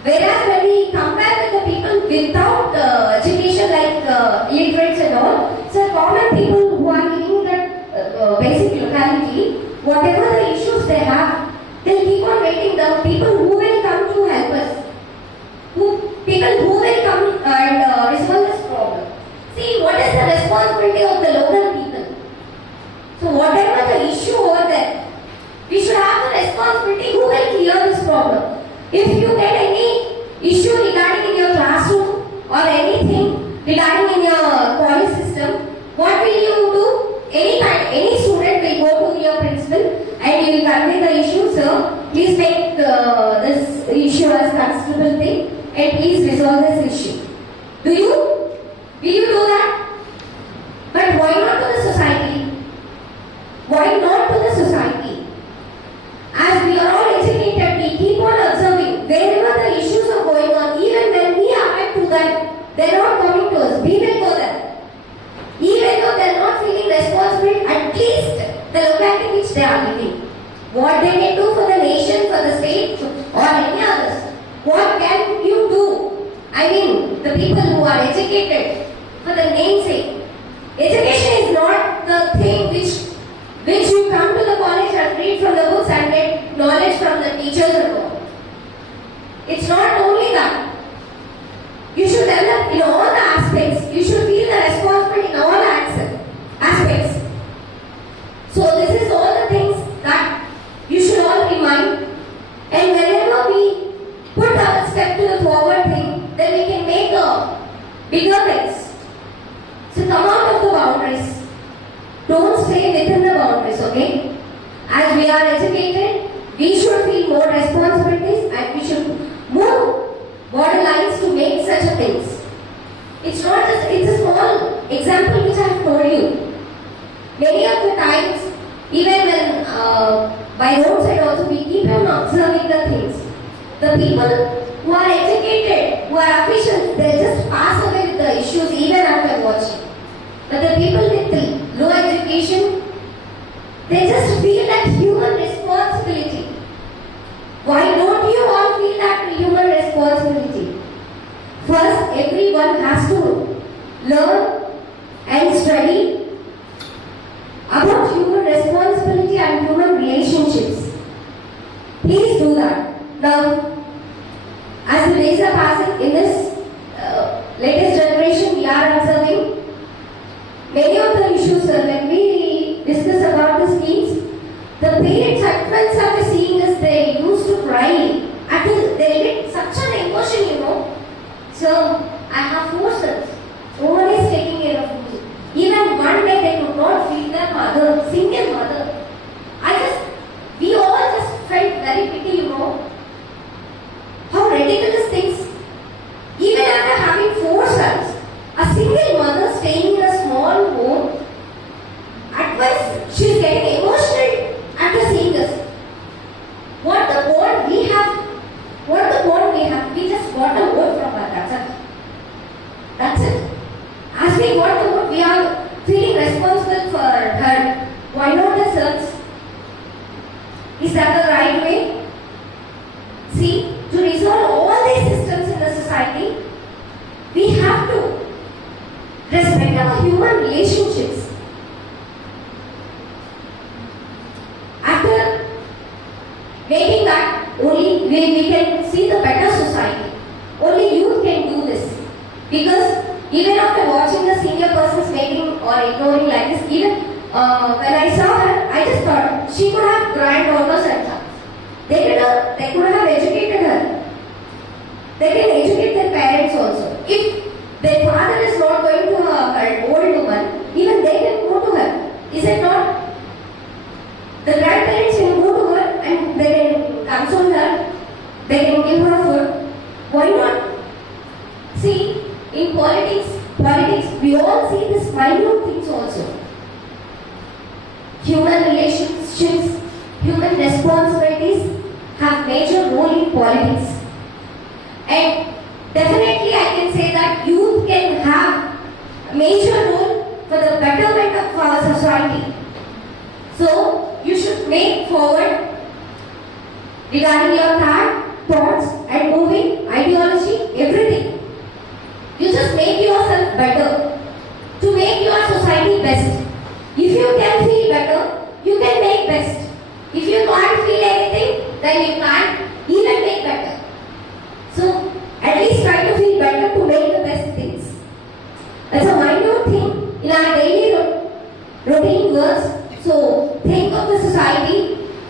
whereas when we compare with the people without education like illiterates and all, so common people who are living in that basic locality, whatever the issues they have, they'll keep on waiting. The people who will come to help us, people who will come and resolve this problem. See, what is the responsibility of the local people? So whatever the issue over there, we should have the responsibility who will clear this problem. If you get any issue regarding in your classroom or anything regarding in your college system, what will you do? Any student will go to your principal and you will convey the issue, sir. Please make this issue as considerable thing and please resolve this issue. Will you do that? But why not to the society? Why not to the society? As we are all educated, we keep on observing wherever the issues are going on, even when we are to them, they are not coming to us. We will go there. Even though they are not feeling responsible, at least the locality which they are living. What they can do for the nation, for the state, or any others. What can you do? I mean, the people who are educated, for the namesake. Education is not the thing which you come to the college and read from the books and get knowledge from the teachers and all. It's not only that. You should develop in all the aspects. You should feel the responsibility in all aspects. So this is all the things that you should all remind. And whenever we put our step to the forward thing, then we can make a bigger things. So come out of the boundaries. Don't stay within the boundaries, okay? As we are educated, we should feel more responsibilities and we should move borderlines to make such a things. It's not just, it's a small example which I have told you. Many of the times, even when by roadside also, we keep on observing the things. The people who are educated, who are officials, they just pass away with the issues even after watching. But the people with low education, they just feel that human responsibility. Why don't you all feel that human responsibility? First, everyone has to learn and study about human responsibility and human relationships. Please do that. Now, as the days are passing, in this latest generation, we are observing many of the issues. When we discuss about the schemes, the parents at once after seeing this, they used to cry. After they get such an emotion, So, I have 4 sons. No one is taking care of me. Even one day they could not feed their mother, single mother. We all just felt very pity, How ridiculous things. Even after having 4 sons, a single mother staying in a small home, at once she is getting emotional after seeing this. What the bond we have, we just got a vote from her, that's it. As we got the vote, we are feeling responsible for her. Why not the sons? Is that the right way? See, to resolve all these systems in the society, we have to respect our human relationships. After making that, only we can see the better society. Only youth can do this. Because even after watching the senior persons making or ignoring like this, even when I saw her, I just thought she could have granddaughters and stuff. They could have educated her. They can educate their parents also. If their father is not going to an old woman, even they can go to her. Is it not? The grandparents can go to her and they can console her. They can give her food. Why not? See, in politics, we all see this minute things also. Human relationships, human responsibilities have major role in politics. And definitely I can say that youth can have a major role for the betterment of our society. So you should make forward regarding your thoughts and moving, ideology, everything. You just make yourself better to make your society best. If you can feel better, you can make best. If you can't feel anything, then you can't even make better. So at least try to feel better to make the best things. That's a minor thing in our daily routine works. So think of the society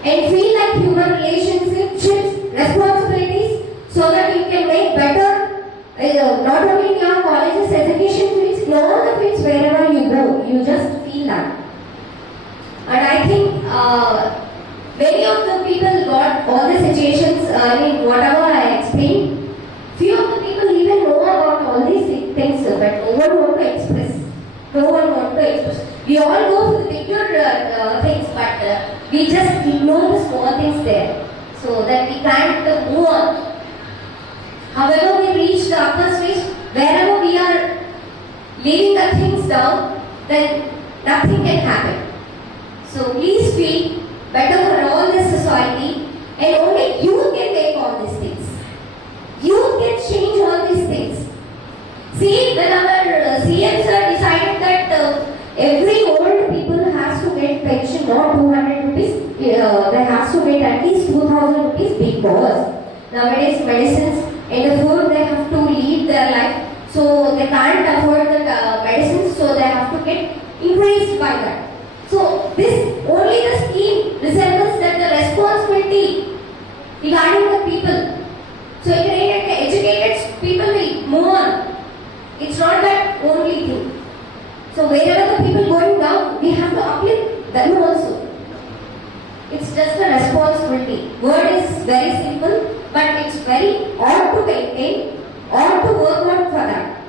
and feel like human relationships, responsibilities, so that you can make better, not only in your colleges, education fields, in all the fields wherever you go, you just feel that. And I think many of the people got all the situations, whatever I explained, few of the people even know about all these things, but no one want to express. We all go for the bigger things, but we just ignore the small things there, so that we can't move on. However, we reach the upper stage, wherever we are leaving the things down, then nothing can happen. So please feel better for all this society, and only you can make all these things. You can change all these things. See, when our CM sir decided that every old people has to get pension, not 200 rupees, they has to get at least 2000 rupees, because nowadays medicines and the food, they have to lead their life, so they can't afford the medicines, so they have to get increased by that. So this only the scheme resembles that the responsibility regarding the people. So educated people will move on. It's not that only thing. So wherever the people going down, we have to uplift them also. It's just a responsibility. Word is very simple, but it's very odd to maintain, odd to work on for that.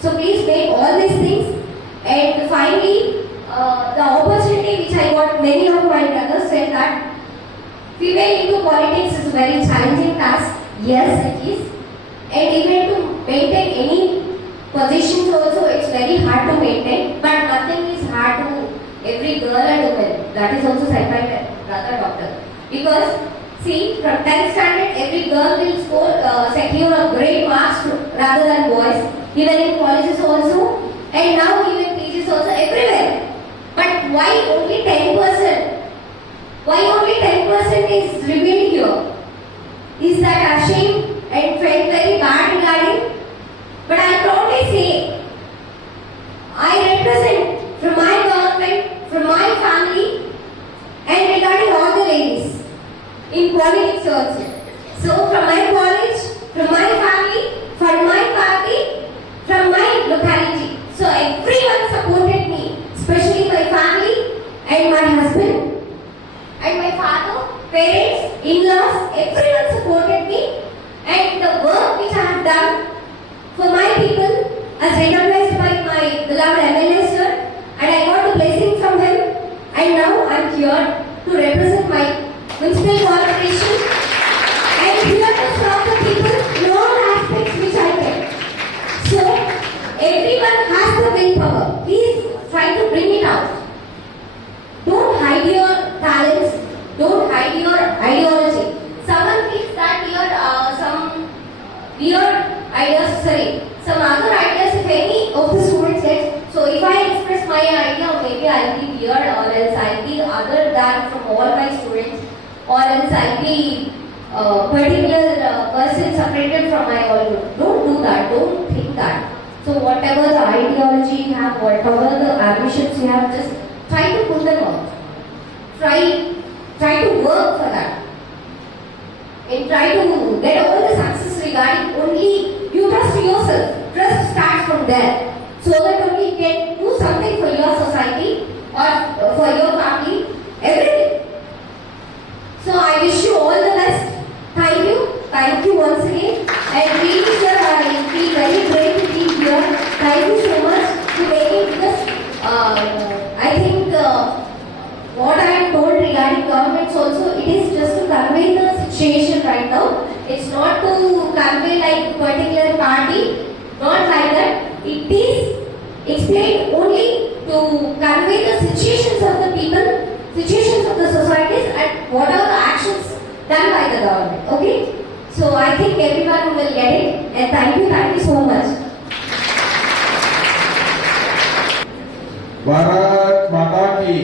So please make all these things. And finally, the opportunity which I got, many of my brothers said that female into politics is a very challenging task. Yes, it is. And even to maintain any positions also, it's very hard to maintain. But nothing is hard to every girl and woman. That is also said by my brother doctor. Because see, from 10th standard, every girl will secure a great marks rather than boys. Even in colleges also, and now even PGs also, everywhere. But why only 10%? Why only 10% is revealed here? Is that ashamed and felt very bad regarding? But I proudly say, I represent from my government, from my family, and regarding all the ladies in politics also. So from my college, from my family, from my party, from my locality. So everyone supported me, especially my family and my husband and my father, parents, in-laws, everyone supported me, and the work which I have done for my people as recognized by my beloved MLA sir, and I got a blessing from him, and now I am here to represent my municipal corporation and here to serve the people in all aspects which I can. So everyone has the willpower. Please try to bring it out. Don't hide your talents. Don't hide your ideology. Someone feels that some weird ideas, some other ideas, if any of the students get. So if I express my idea, maybe I'll be weird, or else I'll be other than from all my students, or else I'll be particular person separated from my all group. Don't do that. Don't think that. So whatever the ideology you have, whatever the ambitions you have, just try to put them out. Try to work for that. And try to get all the success regarding only you trust yourself. Trust starts from there. So that only you can do something for your society or for your family, everything. So I wish you all the best. Thank you once again. And really sir, I feel very great to be here. Thank you so much for making this. I think what I am told regarding governments also, it is just to convey the situation right now. It's not to convey like particular party, not like that. It is explained only to convey the situations of the people, situations of the societies, and what are the actions done by the government. Okay? So I think everyone will get it. And thank you so much. Bharat माता की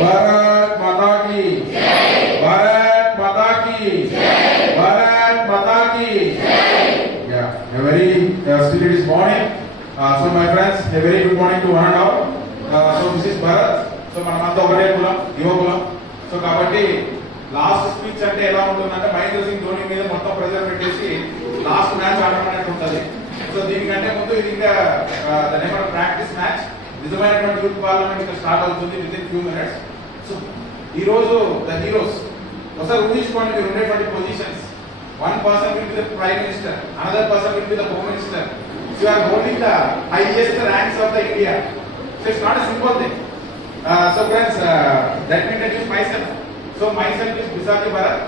भारत माता की भारत माता की भारत माता की Yeah, a very still it is morning. So my friends, a very good morning to one and all. So this is Bharat. So మనమంతా ఒకటే కులం యువ కులం. సో కాబట్టి లాస్ట్ స్పీచ్ అంటే ఎలా ఉంటుందంటే మహేంద్ర సింగ్ ధోని మీద మొత్తం ప్రెజర్ పెట్టేసి లాస్ట్ మ్యాచ్ ఆడమన్నట్టు ఉంటుంది. సో దీనికంటే ముందు ఇది ఇంకా దాని ఏమంటారు ప్రాక్టీస్ మ్యాచ్. నిజమైనటువంటి యూత్ పార్లమెంట్ ఇక్కడ స్టార్ట్ అవుతుంది వితిన్ ఫ్యూ మినిట్స్. సో ఈ రోజు ద హీరోస్ ఒకసారి ఊహించుకోండి, మీరు ఉండేటువంటి positions. One person will be the Prime Minister, another person will be the Home Minister. So you are holding the highest ranks of the India. So it's not a simple thing. So friends, let me introduce myself. So myself is Bisaki Bharat,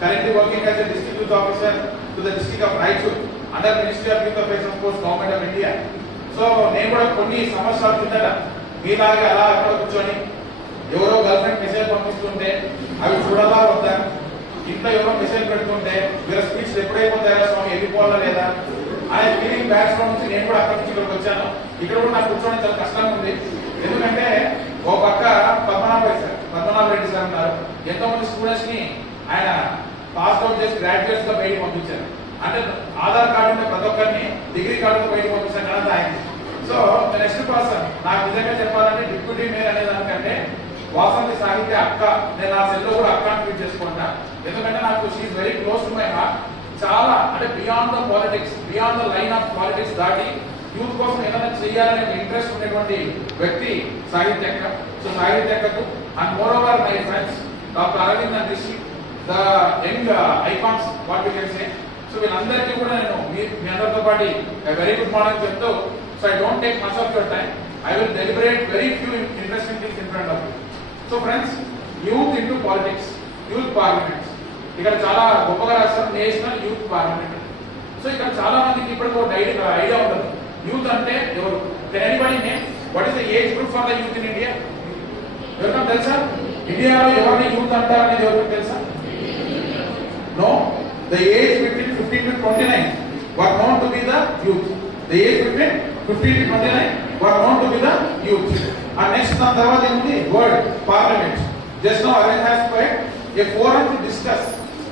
currently working as a district youth officer to the district of Raichur under Ministry of Youth Affairs, of course, Government of India. So నేను కూడా కొన్ని సంవత్సరాల కిందట మీలాగా అలా అక్కడ కూర్చొని ఎవరో గర్ల్ ఫ్రెండ్ మెసేజ్ పంపిస్తుంటే అవి చూడాలా వద్దా, ఇంట్లో ఎవరో మెసేజ్ పెడుతుంటే వీళ్ళ స్పీచ్ ఎప్పుడైపోతారా స్వామి, వెళ్ళిపోవాలా లేదా అనే ఫీలింగ్ బ్యాక్గ్రౌండ్ నుంచి నేను కూడా అక్కడి నుంచి ఇక్కడికి వచ్చాను. ఇక్కడ కూడా నాకు కూర్చోవడం చాలా కష్టంగా ఉంది. ఎందుకంటే ఓ పక్క పద్మనాభరెడ్డి సార్ ఉన్నారు, ఎంతో మంది స్టూడెంట్స్ ని ఆయన పాస్ అవుట్ చేసి గ్రాడ్యుయేట్స్ గా బయటకు పంపించారు. అంటే ఆధార్ కార్డు ఉన్న ప్రతి ఒక్కరిని డిగ్రీ కార్డుతో బయటకు పంపించారు కదా ఆయన. సో నెక్స్ట్ పర్సన్ నాకు నిజంగా చెప్పాలంటే డిప్యూటీ మేయర్ అనే దానికంటే వాసంతి సాహిత్య అక్క, నేను నా సెల్లో కూడా అక్క అని ట్వీట్ చేసుకుంటా. ఎందుకంటే నాకు she very close to my heart. చాలా అంటే beyond the politics, beyond the line of politics దాటి యూత్ కోసం ఏదైనా చేయాలనే ఇంట్రెస్ట్ ఉన్నటువంటి వ్యక్తి సాహిత్య అక్క. సో సాహిత్య అక్కకు and moreover my friends doctor Aravind and Rishi, the young icons what we can say. So వీళ్ళందరికీ కూడా నేను మీ అందరితో పాటు వెరీ గుడ్ మార్నింగ్ చెప్తూ, so I don't take much of your time. I will deliberate very few interesting things in front of you. So friends, youth into politics, youth parliaments. ఇక్కడ చాలా గొప్పగా రాస్తారు నేషనల్ యూత్ పార్లమెంట్. సో ఇక్కడ చాలా మందికి ఇప్పటికి ఒక ఐడియా ఉండదు యూత్ అంటే ఎవరు. Can anybody name what is the age group for the youth in India? ఎవరికైనా తెలుసా? ఇండియాలో ఎవరిని యూత్ అంటారు అనేది ఎవరికి తెలుసా? No. The age between 15 to 29 were known to be the youth. The age between 15 to 29 were known to be the youth. And next on తర్వాత ఏముంది? word parliament. Just now Arvind has said a forum to discuss,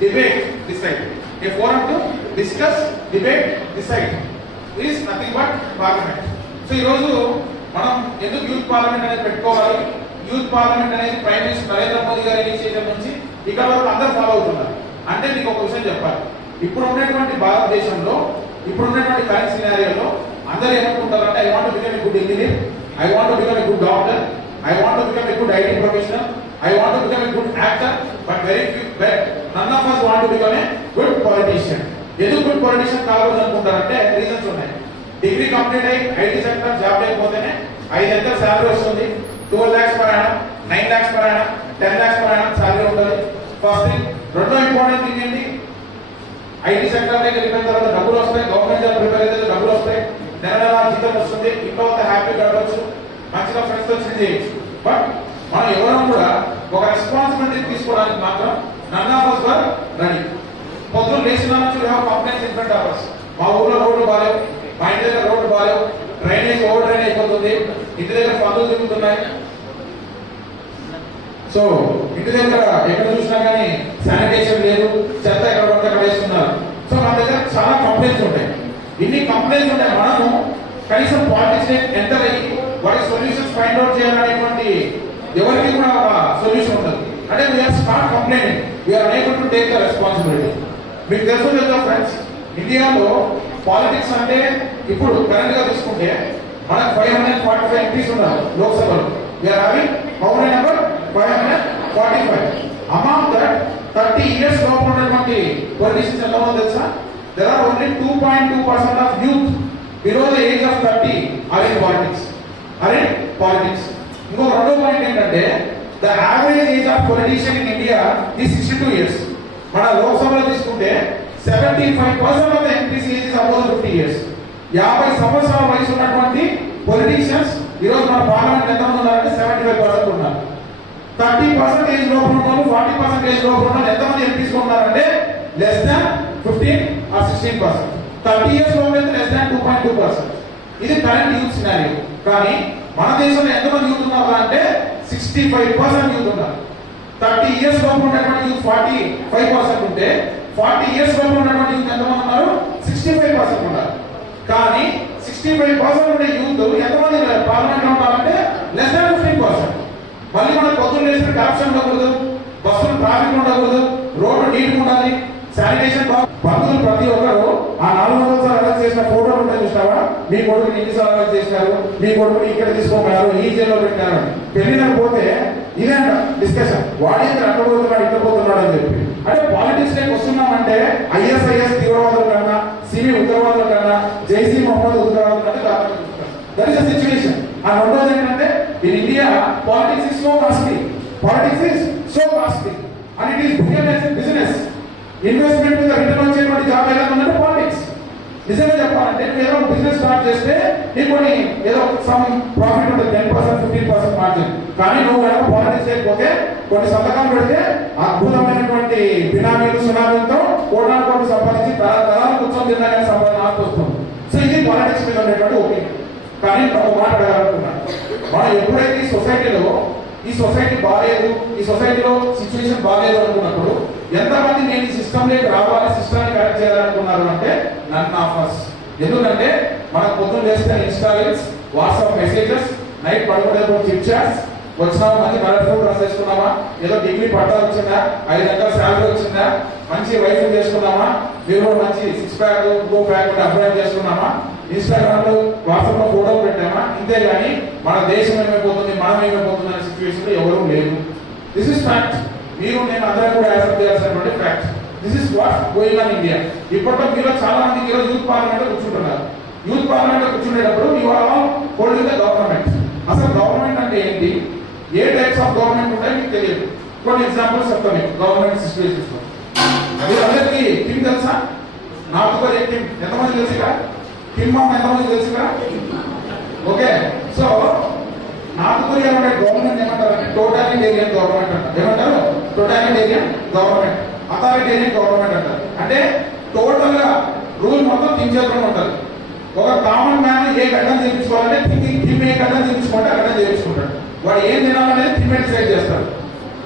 debate, decide. A forum to discuss, debate, decide is nothing but parliament. So ఈ రోజు మనం ఎందుకు youth parliament అనేది పెట్టుకోవాలి? Youth parliament అనేది prime minister Narendra మోదీ గారి ఇనిషియేటివ్ నుంచి ఇక్కడ వరకు అందరూ ఫాలో అవుతున్నారు. అంటే మీకు ఒక విషయం చెప్పాలి, ఇప్పుడు ఉన్నటువంటి భారతదేశంలో ఇప్పుడు ఉన్నటువంటి కరెంట్ సినారియోలో అందరూ ఏమనుకుంటారంటే I want to become a good engineer, I want to become a good doctor, I want to become a good IT professional, I want to become a good actor, but none of us want to become a good politician. ఎందుకు good politician కాకూడదు అనుకుంటారంటే reasons ఉన్నాయి. Degree complete అయ్యి IT sector job లేకపోతేనే 5 లక్షల శాలరీ వస్తుంది, 12 lakhs per annum, 9 lakhs per annum, 10 lakhs per annum salary ఉంటుంది. First thing. రెండో ఇంపార్టెంట్ థింగ్ ఏంటి? ఐటీ సెక్టర్ దగ్గర వెళ్ళిపోయిన తర్వాత డబ్బులు వస్తాయి, గవర్నమెంట్ జాబ్ ప్రిపేర్ అయితే డబ్బులు వస్తాయి, నెల నెల జీతం వస్తుంది, ఇంట్లో హ్యాపీ గడవచ్చు, మంచిగా ఫ్రెండ్స్ తో చిల్ చేయొచ్చు. బట్ మనం ఎవరైనా కూడా ఒక రెస్పాన్సిబిలిటీ తీసుకోవడానికి మాత్రం none of us were ready. పొద్దున్న లేచిన నుంచి we have complaints in front of us. మా ఊర్లో రోడ్లు బాలేవు, మా ఇంటి దగ్గర రోడ్లు బాలేవు, డ్రైనేజ్ ఓవర్ డ్రైన్ అయిపోతుంది, ఇంటి దగ్గర పందులు తిరుగుతున్నాయి. సో ఇంటి దగ్గర ఎక్కడ చూసినా కానీ శానిటేషన్ లేదు, చెత్త ఎక్కడ పడితే అక్కడ వేస్తున్నారు. సో మన దగ్గర చాలా కంప్లైంట్స్ ఉంటాయి. ఇన్ని కంప్లైంట్స్ ఉంటాయి. మనము కనీసం పాలిటిక్స్ ఎంటర్ అయ్యి వాటి సొల్యూషన్స్ ఫైండ్ అవుట్ చేయాలనేటువంటి ఎవరికి కూడా ఒక సొల్యూషన్ ఉంటుంది. అంటే we are start complaining, we are unable to take the responsibility. మీకు తెలుసు కదా ఫ్రెండ్స్, ఇండియాలో పాలిటిక్స్ అంటే ఇప్పుడు కరెంట్ గా తీసుకుంటే మనకు 545 ఎంపీస్ ఉన్నారు లోక్సభలో. We are having how many number 545. Among that 30 years లోపు ఉన్నటువంటి పొలిటీషియన్స్ ఎంతమంది తెలుసా? There are only 2.2% of youth below the age of 30 are in politics. ఇంకో రెండో పాయింట్ ఏంటంటే the average age of politician in India is 62 years. మన లోక్సభలో తీసుకుంటే 75% of the MPs age is above 50 years. 50 సంవత్సరాల వయసు ఉన్నటువంటి పొలిటీషియన్స్ ఈరోజు మన పార్లమెంట్ ఎంతమంది ఉన్నారంటే 75% ఉన్నారు. 30% ఏజ్ లోపల ఉన్నారు, 40% ఏజ్ లోపల ఉన్నారు ఎంతమంది ఎంపీస్ ఉన్నారంటే లెస్ దాన్ 15 or 16%. 30 years లోపల అయితే లెస్ దాన్ 2.2%. ఇది కరెంట్ యూత్ సినారియో. కానీ మన దేశంలో ఎంతమంది యూత్ ఉన్నారు అంటే 65% యూత్ ఉన్నారు. 30 years లోపల ఉన్నటువంటి యూత్ 45% ఉంటే 40 years లోపల ఉన్నటువంటి యూత్ ఎంతమంది ఉన్నారు? 65% ఉన్నారు. కానీ 65% ఉండే యూత్ ఎంతమంది పార్లమెంట్ లో ఉన్నారంటే లెస్ దాన్ 15%. మళ్ళీ మనకు పొద్దున్న లేచిన కరప్షన్ ఉండకూడదు, బస్సులు ట్రాఫిక్ ఉండకూడదు, రోడ్డు నీట్ ఉండాలి, శానిటేషన్ బంధువులు ప్రతి ఒక్కరు ఆ 400 సార్లు అరెస్ట్ చేసిన ఫోటోలు ఉంటాయి చూసినావా? మీ కొడుకుని ఎన్నిసార్లు అరెస్ట్ చేసినారు, మీ కొడుకుని ఇక్కడ తీసుకోపోయారు, ఈ జైల్లో పెట్టినారు. పెళ్లికి పోతే ఇదే డిస్కషన్, వాడేంద్ర అట్ట పోతున్నాడు ఇట్లా పోతున్నాడు అని చెప్పి. అంటే పాలిటిక్స్ లోకి వస్తున్నామంటే ఐఎస్ఐఎస్ తీవ్రవాదుల కన్నా, సివి ఉగ్రవాదుల కన్నా, జైసీ మొహమ్మద్ ఉగ్రవాదుల కన్నా దట్ ఇస్ ద సిచ్యువేషన్. ఆ రెండోది ఏంటంటే in India politics is so costly, and it is begin as a business. Investment మీద రిటర్న్ వచ్చేటువంటి జాబ్ ఏదైనా ఉందంటే పాలిటిక్స్. నిజంగా చెప్పాలంటే ఏదో బిజినెస్ స్టార్ట్ చేస్తే నీకు కొన్ని ఏదో సమ్ ప్రాఫిట్ ఉంటుంది, 10%, 15% మార్జిన్. కానీ నువ్వు కనుక పాలిటిక్స్ లేకపోతే కొన్ని సంతకాలు పెడితే అద్భుతమైనటువంటి బినామీలు సునామీలతో కోటాను సంపాదించి తరాలు కూర్చొని తిన్నాక సంపాదన ఆస్తి వస్తుంది. సో ఇది పాలిటిక్స్ మీద ఉండేటువంటి ఒపీనియన్. కానీ ఒక మాట అడగాలనుకున్నాను, మనం ఎప్పుడైతే ఈ సొసైటీ బాగాలేదు, ఈ సొసైటీలో సిచ్యువేషన్ బాగాలేదు అనుకున్నప్పుడు ఎంతమంది నేను ఈ సిస్టంలోకి రావాలి, సిస్టమ్ని కరెక్ట్ చేయాలనుకున్నారు అంటే నన్ ఆఫ్ us. ఎందుకంటే మనకు పొద్దున్న వేస్తే Insta reels, WhatsApp messages, night పడుకునేప్పుడు చిట్ చాట్స్, వచ్చినామా మంచి కలర్ఫుల్ డ్రెస్ వేసుకున్నామా, ఏదో డిగ్రీ పట్టా వచ్చిందా, 5 లక్షల శాలరీ వచ్చిందా, మంచి వైఫ్ చేసుకున్నామా, మీరు మంచి 6 ప్యాక్ 2 ప్యాక్ అప్లై చేసుకున్నామా, ఇన్స్టాగ్రామ్ లో వాట్సాప్ లో ఫోటోలు పెట్టామా, ఇంతే కానీ మన దేశం ఏమైపోతుంది, మనం ఏమైపోతుంది అనే సిచ్యువేషన్ లో ఎవరూ లేదు. This is fact. మీరు నేను అందరం కూడా యాక్సెప్ట్ చేయాల్సినటువంటి fact. This is what going on India. ఇప్పట్లో మీరు చాలా మంది ఈరోజు యూత్ పార్లమెంట్ లో కూర్చుంటున్నారు. యూత్ పార్లమెంట్ లో కూర్చునేటప్పుడు you are all holding the government. అసలు గవర్నమెంట్ అంటే ఏంటి, ఏ టైప్స్ ఆఫ్ గవర్నమెంట్ ఉంటాయి మీకు తెలియదు. కొన్ని ఎగ్జాంపుల్స్ చెప్తాను మీకు గవర్నమెంట్ సిచ్యువేషన్స్ లో. మీరు అందరికీ కిమ్ తెలుసా? నార్త్ కొరియా కిమ్ ఎంతమంది తెలుసు ఇక్కడ? కిమ్ ఎంతమంది తెలుసు ఇక్కడ? ఓకే, సో నార్త్ కొరియా ఉండే గవర్నమెంట్ ఏమంటారంటే టోటాలిటేరియన్ గవర్నమెంట్ అంటారు. ఏమంటారు? టోటాలిటేరియన్ గవర్నమెంట్, అథారిటేరియన్ గవర్నమెంట్ అంటారు. అంటే టోటల్ గా రూల్ మొత్తం దించేద్దాం ఉంటుంది. ఒక కామన్ మ్యాన్ ఏ గడ్డం చేయించుకోవాలంటే థిమ్ ఏ గడ్డం చేయించుకుంటే ఆ గడ్డం చేయించుకుంటాడు. వాడు ఏం తినాలనేది థిమ్ డిసైడ్ చేస్తాడు.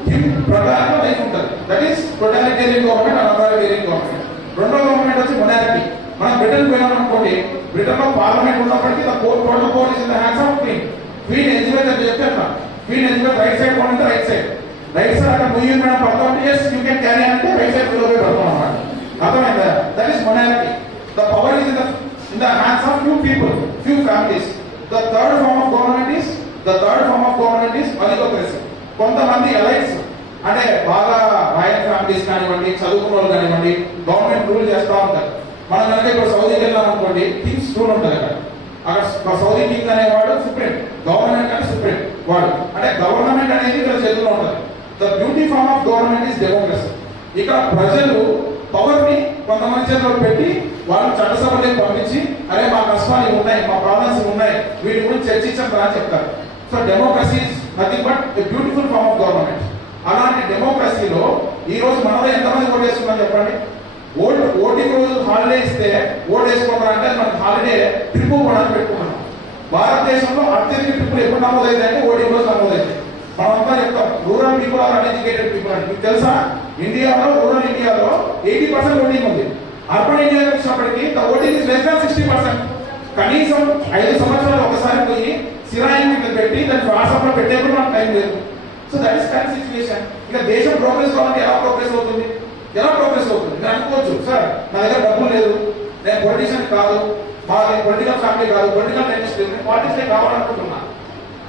థిమ్ ప్రకారంగా లైఫ్ ఉంటుంది. That is totalitarian government and authoritarian government. రెండో గవర్నమెంట్ వచ్చి మొనార్కీ. మనం బ్రిటన్ పోయినాం అనుకోండి, బ్రిటన్ లో పార్లమెంట్ ఉన్నప్పటికీ protocol is in the hands of queen. Queen Elizabeth అని చెప్తే అట్లా క్వీన్ ఎలిజబెత్ రైట్ సైడ్ పోనంటే రైట్ సైడ్ అక్కడ ముయ్యి మేడం పడతా ఉంటే ఎస్ యూ కెన్ క్యారీ అంటే రైట్ సైడ్ లో పడతాం అన్నమాట. అర్థమైందా? That is monarchy. The power is in the hands of few people, few families. The third form of government is oligarchy. కొంతమంది ఎలైట్స్ అంటే బాగా రాయల్ ఫ్యామిలీస్ కానివ్వండి, చదువుకున్న వాళ్ళు కానివ్వండి, గవర్నమెంట్ రూల్ చేస్తూ ఉంటారు. మనం కనుక ఇప్పుడు సౌదీకి వెళ్ళాం అనుకోండి, కింగ్స్ రూల్ ఉంటుంది అక్కడ సౌదీ కింగ్ అనేవాడు సుప్రీం, గవర్నమెంట్ అంటే సుప్రీం వాడు. అంటే గవర్నమెంట్ అనేది ఇక్కడ చేతుల్లో ఉంటుంది. The beauty form of government is democracy. ఇక్కడ ప్రజలు పవర్ ని కొంతమంది చేతిలో పెట్టి వాళ్ళు చట్టసభలోకి పంపించి అరే మా కష్టాలు ఉన్నాయి, మా ప్రాబ్లమ్స్ ఉన్నాయి, వీటి గురించి చర్చించడం రా చెప్తారు. So democracy is nothing but a beautiful form of government. అలాంటి డెమోక్రసీలో ఈ రోజు మనలో ఎంతమంది ఓటు వేసుకున్నాం చెప్పండి? ఓటింగ్ రోజు హాలిడే ఇస్తే ఓటు వేసుకోవాలంటే మనకు హాలిడే ట్రిప్ పోవడానికి పెట్టుకున్నాం. భారతదేశంలో అత్యధిక ట్రిప్పులు ఎప్పుడు నమోదైతే అంటే ఓటింగ్ రోజు నమోదైతే. మనమంతా చెప్తాం rural people are uneducated people అని. మీకు తెలుసా ఇండియాలో రూరల్ ఇండియాలో 80% ఓటింగ్ ఉంది. అర్బన్ ఇండియాకి వచ్చినప్పటికీ the voting is less than 60%. కనీసం 5 సంవత్సరాలు ఒకసారి పోయి సిరాయిని మీద పెట్టి దాన్ని వాట్సాప్లో పెట్టేప్పుడు మనకు టైం లేదు. So that is current situation. ఇక దేశం ప్రోగ్రెస్ కావాలంటే ఎలా ప్రోగ్రెస్ అవుతుంది? ఎలా ప్రోగ్రెస్ అవుతుంది? నేను అనుకోవచ్చు, సార్ నా దగ్గర డబ్బులు లేదు, నేను పొలిటీషియన్ కాదు, మాది పొలిటికల్ ఫ్యామిలీ కాదు, పొలిటికల్ టెన్షన్ లేదు, నేను పాలిటిక్స్లో కావాలనుకుంటున్నా.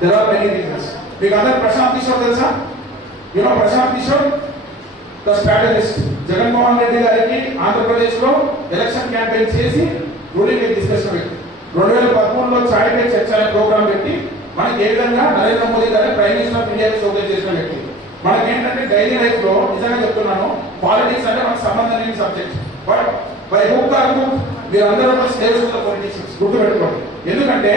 There are many reasons. మీకు అందరు ప్రశాంత్ కిషోర్ తెలుసా? You know Prashant Kishor the strategist. Jaganmohan Reddy గారికి ఆంధ్రప్రదేశ్ లో ఎలక్షన్ క్యాంపెయిన్ చేసి రూలింగ్ డిస్కషన్ పెట్టి 2013లో చాయ్ పే చర్చ అనే ప్రోగ్రామ్ పెట్టి మనకి ఏ విధంగా నరేంద్ర మోదీ గారి prime minister of India showcase చేసిన వ్యక్తి. మనకి ఏంటంటే డైలీ లైఫ్ లో నిజంగా చెప్తున్నాను, పాలిటిక్స్ అంటే మనకు సంబంధం లేని subject. But by hook are hook మీరందరూ స్టేజ్ పొలిటీషియన్స్ గుర్తుపెట్టుకోండి. ఎందుకంటే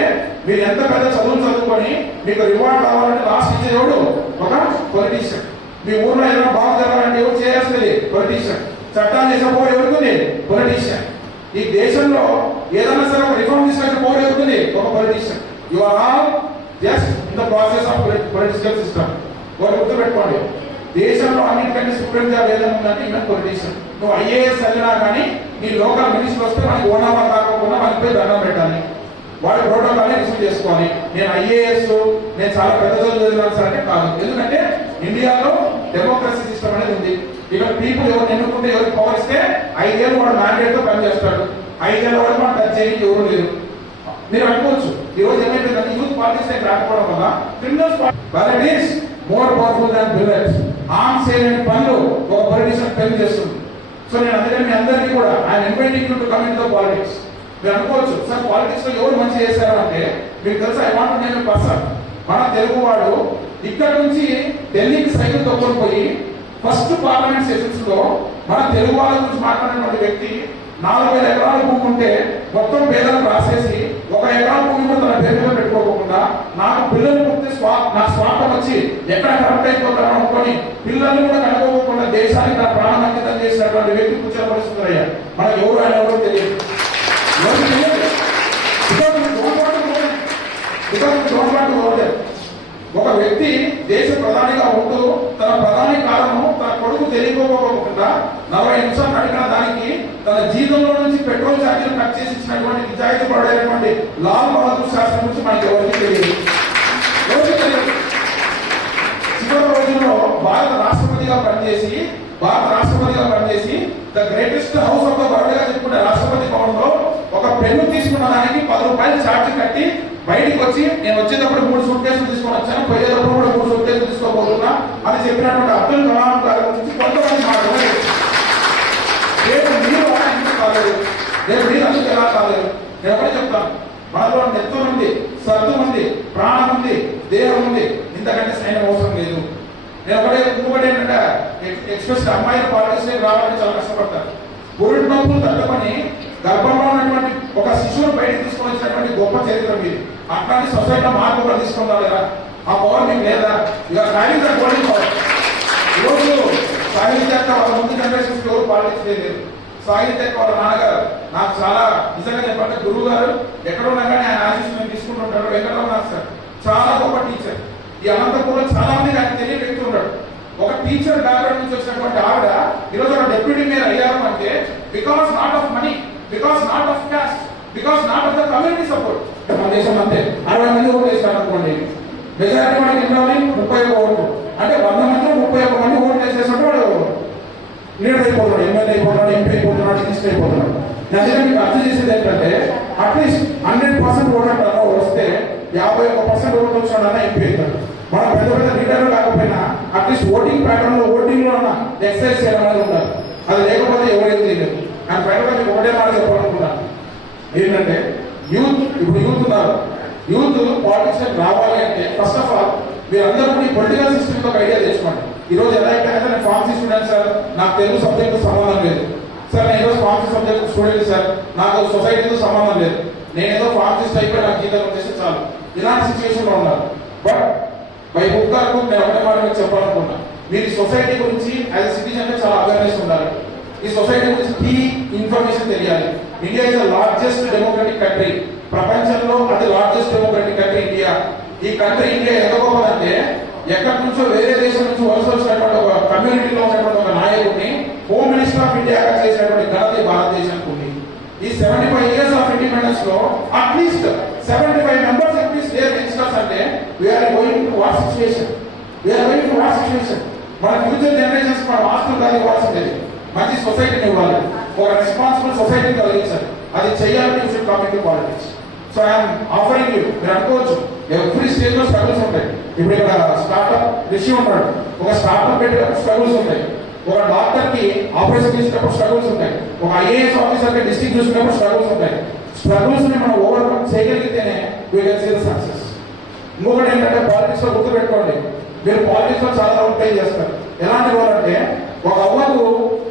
మీరు ఎంత పెద్ద చదువులు చదువుకొని మీకు రివార్డ్ రావాలంటే లాస్ట్ ఇచ్చే ఎవడు? ఒక పొలిటీషియన్. మీ ఊర్లో ఏదైనా బాగు జరగాలంటే ఎవరు చేయాల్సింది? పొలిటీషియన్. చట్టాలు చేసే పోరు ఎవరుతుంది? పొలిటీషియన్. ఈ దేశంలో ఏదైనా సరే ఒక రిఫార్మ్ తీసుకొచ్చే పోరు ఎవరుతుంది? ఒక politician. You are all just in the process of political system. వాళ్ళు గుర్తుపెట్టుకోండి, దేశంలో అన్నిటికంటే సుప్రీం జాబ్ ఏదైనా ఉందంటే ఈవెన్ పొలిటీషియన్. నువ్వు ఐఏఎస్ చదివినా కానీ నీ లోకల్ మినిస్టర్ వస్తే మనకి ఓనామా కాకుండా మనకి పోయి దండం పెట్టాలి, వాడి ప్రోటోకాల్ రిసీవ్ చేసుకోవాలి. నేను ఐఏఎస్, నేను చాలా పెద్ద చదివినాను సార్ అంటే కాదు. ఎందుకంటే ఇండియాలో డెమోక్రసీ సిస్టమ్ అనేది ఉంది. ఇక్కడ పీపుల్ ఎవరు ఎన్నుకుంటే ఎవరికి పవర్ ఇస్తే 5 ఏళ్ళు వాడు మ్యాండేట్ తో పనిచేస్తాడు. 5 ఏళ్ళ వాడు మనం టచ్ చేయడానికి ఎవరు లేరు. మీరు అనుకోవచ్చు ఈ రోజు ఏమైందంటే యూత్ పాలిటిక్స్ రాకపోవడం వల్ల క్రిమినల్స్ పాలిటిక్స్ మోర్ పవర్ఫుల్ దాన్ బుల్లెట్స్. ఆర్మ్స్ చేయలేని పనులు ఒక పొలిటీషియన్ పెన్ చేస్తుంది. సో నేను అందుకని మీ అందరికీ కూడా I'm inviting you to come in the politics. మీరు అనుకోవచ్చు, సార్ పాలిటిక్స్ లో ఎవరు మంచి చేశారు అంటే మీకు తెలుసా? I want name a person. మన తెలుగు వాడు ఇక్కడ నుంచి ఢిల్లీకి సైకిల్ తొక్కుని పోయి ఫస్ట్ పార్లమెంట్ సెషన్స్ లో మన తెలుగు వాళ్ళ గురించి మాట్లాడినటువంటి వ్యక్తి 4,000 ఎకరాల భూమి ఉంటే మొత్తం పేదలకు రాసేసి 1 ఎకరా భూమి కూడా తన పేరు మీద పెట్టుకోకుండా నాకు పిల్లలు పుట్టితే నా స్వార్థం వచ్చి ఎక్కడ కరెక్ట్ అయిపోతారో అనుకొని పిల్లల్ని కూడా కనుక్కోకుండా దేశానికి నా ప్రాణం అంకితం చేసినటువంటి వ్యక్తి కూర్చోబడుతున్నారయ్యా. మనకు ఎవరు ఆయన ఎవరో తెలియదు. ఒక వ్యక్తి దేశ ప్రధానిగా ఉంటూ తన ప్రధాని కారణం తన కొడుకు తెలియకోకుండా 40 నిమిషాలు అడిగిన దానికి తన జీవితంలో నుంచి పెట్రోల్ ఛార్జీలు కట్ చేసి ఇచ్చినటువంటి నిజాయితీ పడేటువంటి లాల్ బహదూర్ శాస్త్రి గురించి మనకి ఎవరికి తెలియదు. చివరి రోజుల్లో భారత రాష్ట్రపతిగా పనిచేసి the greatest house of the world గా చెప్పుకునే రాష్ట్రపతి భవన్ లో ఒక పెన్ను తీసుకున్న దానికి 10 రూపాయలు ఛార్జ్ కట్టి బయటికి వచ్చి నేను వచ్చేటప్పుడు 3 సూట్ కేసులు తీసుకొని వచ్చాను, పోయేటప్పుడు కూడా 3 సూట్ కేసులు తీసుకోబోతున్నా అని చెప్పినటువంటి అబ్దుల్ కలాం గారి గురించి కొంతమంది మాట్లాడారు. రేపు మీరు అలా ఎందుకు కాలేదు? రేపు మీరు అందుకు ఎలా కాలేదు? నేను ఒకటే చెప్తాను, మనలో నెత్తు ఉంది, సత్తు ఉంది, ప్రాణం ఉంది, దేహం ఉంది, ఇంతకంటే సైన్యం అవసరం లేదు. నేను ఇంకొకటి ఏంటంటే ఎక్స్ప్రెస్ అమ్మాయిల పాలిటిక్స్ రావాలని చాలా కష్టపడతారు. కోవిడ్ నొప్పులు తట్టుకొని గర్భంలో ఉన్నటువంటి ఒక శిశువును బయటకు తీసుకొని వచ్చినటువంటి గొప్ప చరిత్ర మీరు. అట్లాంటి సొసైటీలో మార్పు కూడా తీసుకుంటారు లేదా? ఆ పవర్ మీకు లేదా? ఇక సాహిత్య గోల్డెన్ పవర్. ఈరోజు సాహిత్య వాళ్ళ ముందు జనరేషన్స్ ఎవరు పాలిటిక్స్ లేదు. సాహిత్య వాళ్ళ నాన్నగారు నాకు చాలా నిజంగా చెప్పంటే గురువు గారు ఎక్కడ ఉన్నా కానీ ఆయన ఆశీస్సు మేము తీసుకుంటుంటారు. ఎక్కడ ఉన్నారు సార్, చాలా గొప్ప టీచర్. ఈ అనంతపురంలో చాలా మంది ఆయన తెలియ వ్యక్తి ఉన్నాడు. ఒక టీచర్ బ్యాక్గ్రౌండ్ నుంచి వచ్చినటువంటి ఆవిడ ఈరోజు ఒక డెప్యూటీ మేయర్ అయ్యారు అంటే because not of money, because not of caste, because not of the community support. మన దేశం అంతే 60 మంది ఓటు వేస్తారు అనుకోండి, మెజారిటీ మనకి ఎన్ని 31 ఓట్లు అంటే 100 మంది 31 మంది ఓటు వేసేసినట్టు వాడు లీడర్ అయిపోతున్నాడు, ఎమ్మెల్యే అయిపోతున్నాడు, ఎంపీ అయిపోతున్నాడు, మినిస్టర్ అయిపోతున్నాడు. నిజంగా మీకు అర్థం చేసేది ఏంటంటే అట్లీస్ట్ 100% ఓటు వస్తే 51% ఓటు వచ్చాడన్నా ఎంపీ అవుతాడు. మనం పెద్ద పెద్ద లీడర్లు కాకపోయినా అట్లీస్ట్ ఓటింగ్ ప్యాటర్న్ లో ఓటింగ్ లో ఎక్సర్సైజ్ చేయడం అనేది ఉండాలి. అది లేకపోతే ఎవరేం తెలియదు. కానీ ప్రజలకు ఒకటే మాట చెప్పాలనుకున్నాను ఏంటంటే ఇప్పుడు యూత్ ఉన్నారు. యూత్ పాలిటిక్స్ రావాలి అంటే ఫస్ట్ ఆఫ్ ఆల్ మీరందరూ కూడా ఈ పొలిటికల్ సిస్టమ్ ఒక ఐడియా తెచ్చుకోండి. ఈ రోజు ఎలా అయితే నేను ఫార్మసీ స్టూడెంట్ సార్, నాకు తెలుగు సబ్జెక్టు సంబంధం లేదు సార్, నేను ఈరోజు ఫార్మసీ సబ్జెక్ట్ స్టూడెంట్ సార్, నాకు సొసైటీతో సంబంధం లేదు, నేను ఏదో ఫార్మసిస్ట్ అయిపోయి నాకు జీతం వచ్చేసి చాలు, ఇలాంటి సిచ్యువేషన్ లో ఉన్నారు. బట్ బై బుక్ నేను ఒకటే మాట మీకు చెప్పాలనుకున్నా, మీరు సొసైటీ గురించి యాజ్ సిటిజన్ గా చాలా అవేర్నెస్ ఉండాలి. ఈ సొసైటీ గురించి కీ ఇన్ఫర్మేషన్ తెలియాలి. India is the largest democratic country, ప్రపంచంలో అతి లార్జెస్ట్ డెమోక్రటిక్ కంట్రీ ఇండియా. ఈ కంట్రీ ఇండియా ఎంత గొప్పదంటే ఎక్కడి నుంచో వేరే దేశం నుంచి వలస వచ్చినటువంటి ఒక కమ్యూనిటీలో ఉన్నటువంటి ఒక నాయకుడిని హోమ్ మినిస్టర్ ఆఫ్ ఇండియాగా చేసినటువంటి ఘనత భారతదేశానికి ఉంది. ఈ 75 years ఆఫ్ ఇండిపెండెన్స్ లో at least 75 members MPs their ministers situation? We are going to what situation? మన ఫ్యూచర్ జనరేషన్స్ మన ఆస్తులు కానీ ఇవ్వాల్సిందే, మంచి సొసైటీని ఇవ్వాలి, ఒక రెస్పాన్సిబుల్ సొసైటీని కలిగించాలి. అది చేయాలంటే you should come in to politics. So I'm offering you, మీరు అనుకోవచ్చు ఎవ్రీ స్టేజ్ లో స్ట్రగుల్స్ ఉంటాయి. ఇప్పుడు ఇక్కడ స్టార్ట్అప్ రిషి ఉంటాడు, ఒక స్టార్ట్అప్ పెట్టేటప్పుడు స్ట్రగుల్స్ ఉంటాయి, ఒక డాక్టర్ కి ఆపరేషన్ చేసేటప్పుడు స్ట్రగుల్స్ ఉంటాయి, ఒక ఐఏఎస్ ఆఫీసర్ కి డిస్ట్రిక్ట్ చూసినప్పుడు స్ట్రగుల్స్ ఉంటాయి. స్ట్రగుల్స్ ని మనం ఓవర్కమ్ చేయగలిగితేనే we can see the success. ఇంకొకటి ఏంటంటే పాలిటిక్స్ లో గుర్తుపెట్టుకోండి, మీరు పాలిటిక్స్ లో చాలా రోల్ ప్లే చేస్తారు. ఎలాంటి రోల్ అంటే ఒక అవ్వకు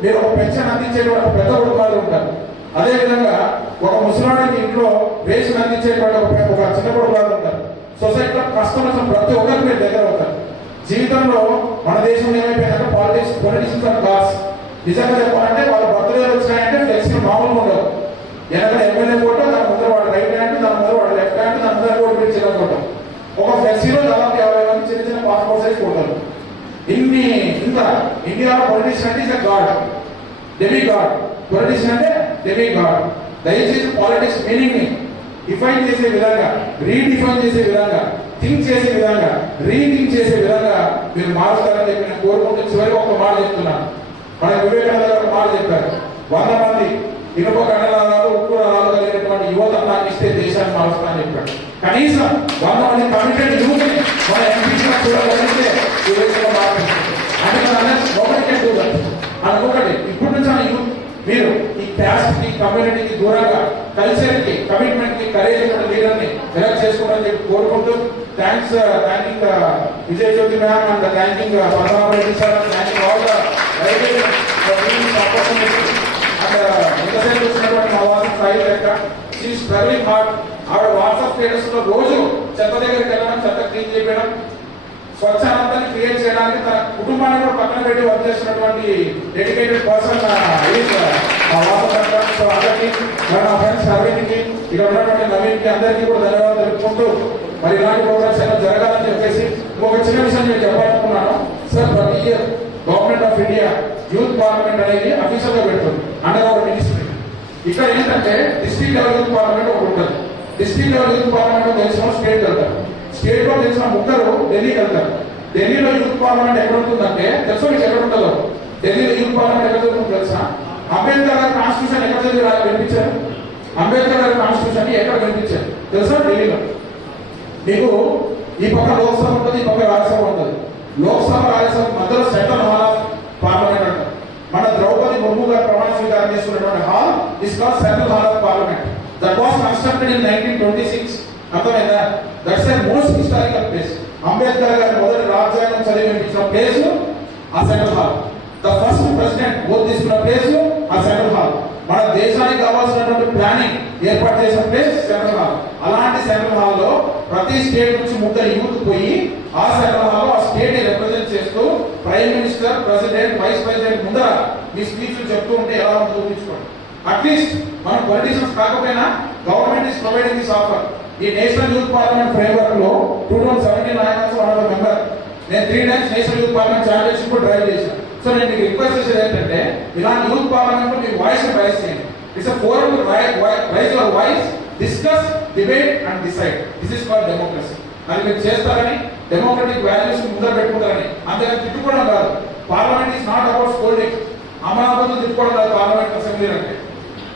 మీరు ఒక పెన్షన్ అందించేటువంటి ఒక పెద్ద కుటుంబాలు ఉంటారు, అదేవిధంగా ఒక ముసలాడికి ఇంట్లో రేషన్ అందించేటువంటి ఒక చిన్న కుటుంబాలు ఉంటారు. సొసైటీలో కష్టం వచ్చిన ప్రతి ఒక్కరికి మీరు దగ్గర అవుతారు. జీవితంలో మన దేశంలో ఏమైపోయిందంటే పొలిటిషియన్స్ అండ్ గాడ్స్. నిజంగా చెప్పాలంటే వాళ్ళ బర్త్డే వచ్చినాయంటే ఫ్లెక్సీ మామూలుగా ఉండదు. వెనక ఎమ్మెల్యే ఫోటో, దాని ముందర వాడు రైట్ హ్యాండ్, దాని ముందర వాడు లెఫ్ట్ హ్యాండ్, దాని ముందర కూడా మీరు చిన్న ఫోటో. ఒక ఫ్లెక్సీలో దాదాపు 50 మంది చిన్న చిన్న పాస్పోర్ట్ సైజ్ ఫోటోలు. ఇంత ఇండియాలో పొలిటిషియన్ అంటే is a God, demi God. Politician అంటే డెమి గాడ్. దయచేసి పాలిటిక్స్ మీనింగ్ ని డిఫైన్ చేసే విధంగా, రీడిఫైన్ చేసే విధంగా, థింక్ చేసే విధంగా, రీథింక్ చేసే విధంగా మీరు మారుస్తారని చెప్పి నేను కోరుకుంటూ చివరికి ఒక మాట చెప్తున్నాను. మన వివేకానంద గారు ఒక మాట చెప్పారు, 100 మంది ఇనుప కండలాలు ఉప్పు రాళ్ళు కలిగినటువంటి యువత నాకు ఇస్తే దేశాన్ని మారుస్తానని చెప్పాడు. కనీసం 100 మంది కమిటెడ్ యూత్ ని మన ఎంపీగా చూడగలిగితే ఈ దేశంలో మార్పు అనుకోకండి. ఇప్పటి నుంచి ఆ యూత్ మీరు ఈ క్యాస్ట్ కి, కమ్యూనిటీకి దూరంగా కల్చర్ కి, కమిట్మెంట్ కి, కరేజ్ లీడర్ ని ఎలక్ట్ చేసుకోవడానికి చెప్పి కోరుకుంటూ thanks thanking Vijay Jyothi ma'am and thanking Padma Reddy sir, thanking all the ఎంతసేపు చూసినటువంటి మా వాట్సాప్ సాయి లెక్క షీ స్ట్రగ్లింగ్ హార్డ్. ఆవిడ వాట్సాప్ స్టేటస్ లో రోజు చెత్త దగ్గరికి వెళ్ళడం, చెత్త క్లీన్ చేయడం, స్వచ్ఛానందాన్ని క్రియేట్ చేయడానికి తన కుటుంబాన్ని కూడా పక్కన పెట్టి వర్క్ చేస్తున్నటువంటి డెడికేటెడ్ పర్సన్. సో అందరికీ మరి నా ఫ్రెండ్స్ అరవింద్కి, ఇక్కడ ఉన్నటువంటి నవీన్కి అందరికీ కూడా ధన్యవాదాలు తెలుపుకుంటూ మరి ఇలాంటి ప్రోగ్రామ్స్ ఏమైనా జరగాలని చెప్పేసి ఒక చిన్న విషయం నేను చెప్పాలనుకున్నాను. సార్, ప్రతి year government of India youth parliament అనేది అఫీషియల్ గా పెడుతుంది అండర్ అవర్ మినిస్ట్రీ. ఇక్కడ ఏంటంటే డిస్ట్రిక్ట్ లెవెల్ యూత్ పార్లమెంట్ ఒకటి ఉంటుంది. డిస్ట్రిక్ట్ లెవెల్ యూత్ పార్లమెంట్ తెలిసిన స్టేట్ వెళ్తారు, స్టేట్ లో తెలిసిన ముగ్గురు ఢిల్లీకి వెళ్తారు. ఢిల్లీలో యూత్ పార్లమెంట్ ఎక్కడ ఉంటుందంటే తెలుసా మీకు ఎక్కడ ఉంటుందో? ఢిల్లీలో యూత్ పార్లమెంట్ ఎక్కడ జరుగుతుందో తెలుసా? అంబేద్కర్ గారి కాన్స్టిట్యూషన్ ఎక్కడ జరిగి వినిపించారు? అంబేద్కర్ గారి కాన్స్టిట్యూషన్ ఎక్కడ వినిపించారు తెలుసా? ఢిల్లీలో. మీకు ఈ పక్క లోక్సభ ఉంటుంది, ఈ పక్క రాజ్యసభ ఉంటుంది. లోక్సభ రాజ్యసభ మధ్యలో సెంట్రల్ హాల్ ఆఫ్ పార్లమెంట్ అంటారు. మన ద్రౌపది ముర్ము గారు ప్రమాణ స్వీకారం చేస్తున్నటువంటి hall is called central hall of parliament. That was constructed in 1926. అర్థమైందా? That's a most historical place. Ambedkar గారి మొదటి రాజ్యాంగం చదివించిన ప్లేస్ ఆ central hall. The first president vote తీసుకున్న ప్లేస్ ఆ సెంట్రల్ హాల్. మన దేశానికి కావాల్సినటువంటి ప్లానింగ్ ఏర్పాటు చేసిన ప్లేస్ సెంట్రల్ హాల్. అలాంటి సెంట్రల్ హాల్ లో ప్రతి స్టేట్ నుంచి ముగ్గురు యూత్ పోయి ఆ సెంట్రల్ హాల్ లో ఆ స్టేట్ ని రిప్రజెంట్ చేస్తూ prime minister, president, vice president ముందర మీ స్పీచ్ చెప్తూ ఉంటే ఎలా ఉంటుందో ఊహించుకోండి. అట్లీస్ట్ మనం పొలిటీషియన్స్ కాకపోయినా government is providing this offer. ఈ నేషనల్ యూత్ పార్లమెంట్ ఫ్రేమ్వర్క్ లో 2017 ఆయన మెంబర్. నేను 3 times national youth parliament championship drive చేశాను. సో నేను మీకు రిక్వెస్ట్ చేసేది ఏంటంటే ఇలాంటి యూత్ పార్లమెంట్ లో మీ వాయిస్ రైజ్ చేయండి. It's a forum to rise your voice, discuss, debate and decide. This is called democracy. అది మీరు చేస్తారని, డెమోక్రటిక్ వాల్యూస్ ముందర పెట్టుకుంటారని. అంతేగాని తిట్టుకోవడం కాదు. Parliament is not about scolding. అమరావతిలో తిట్టుకోవడం కాదు పార్లమెంట్ అసెంబ్లీ అంటే.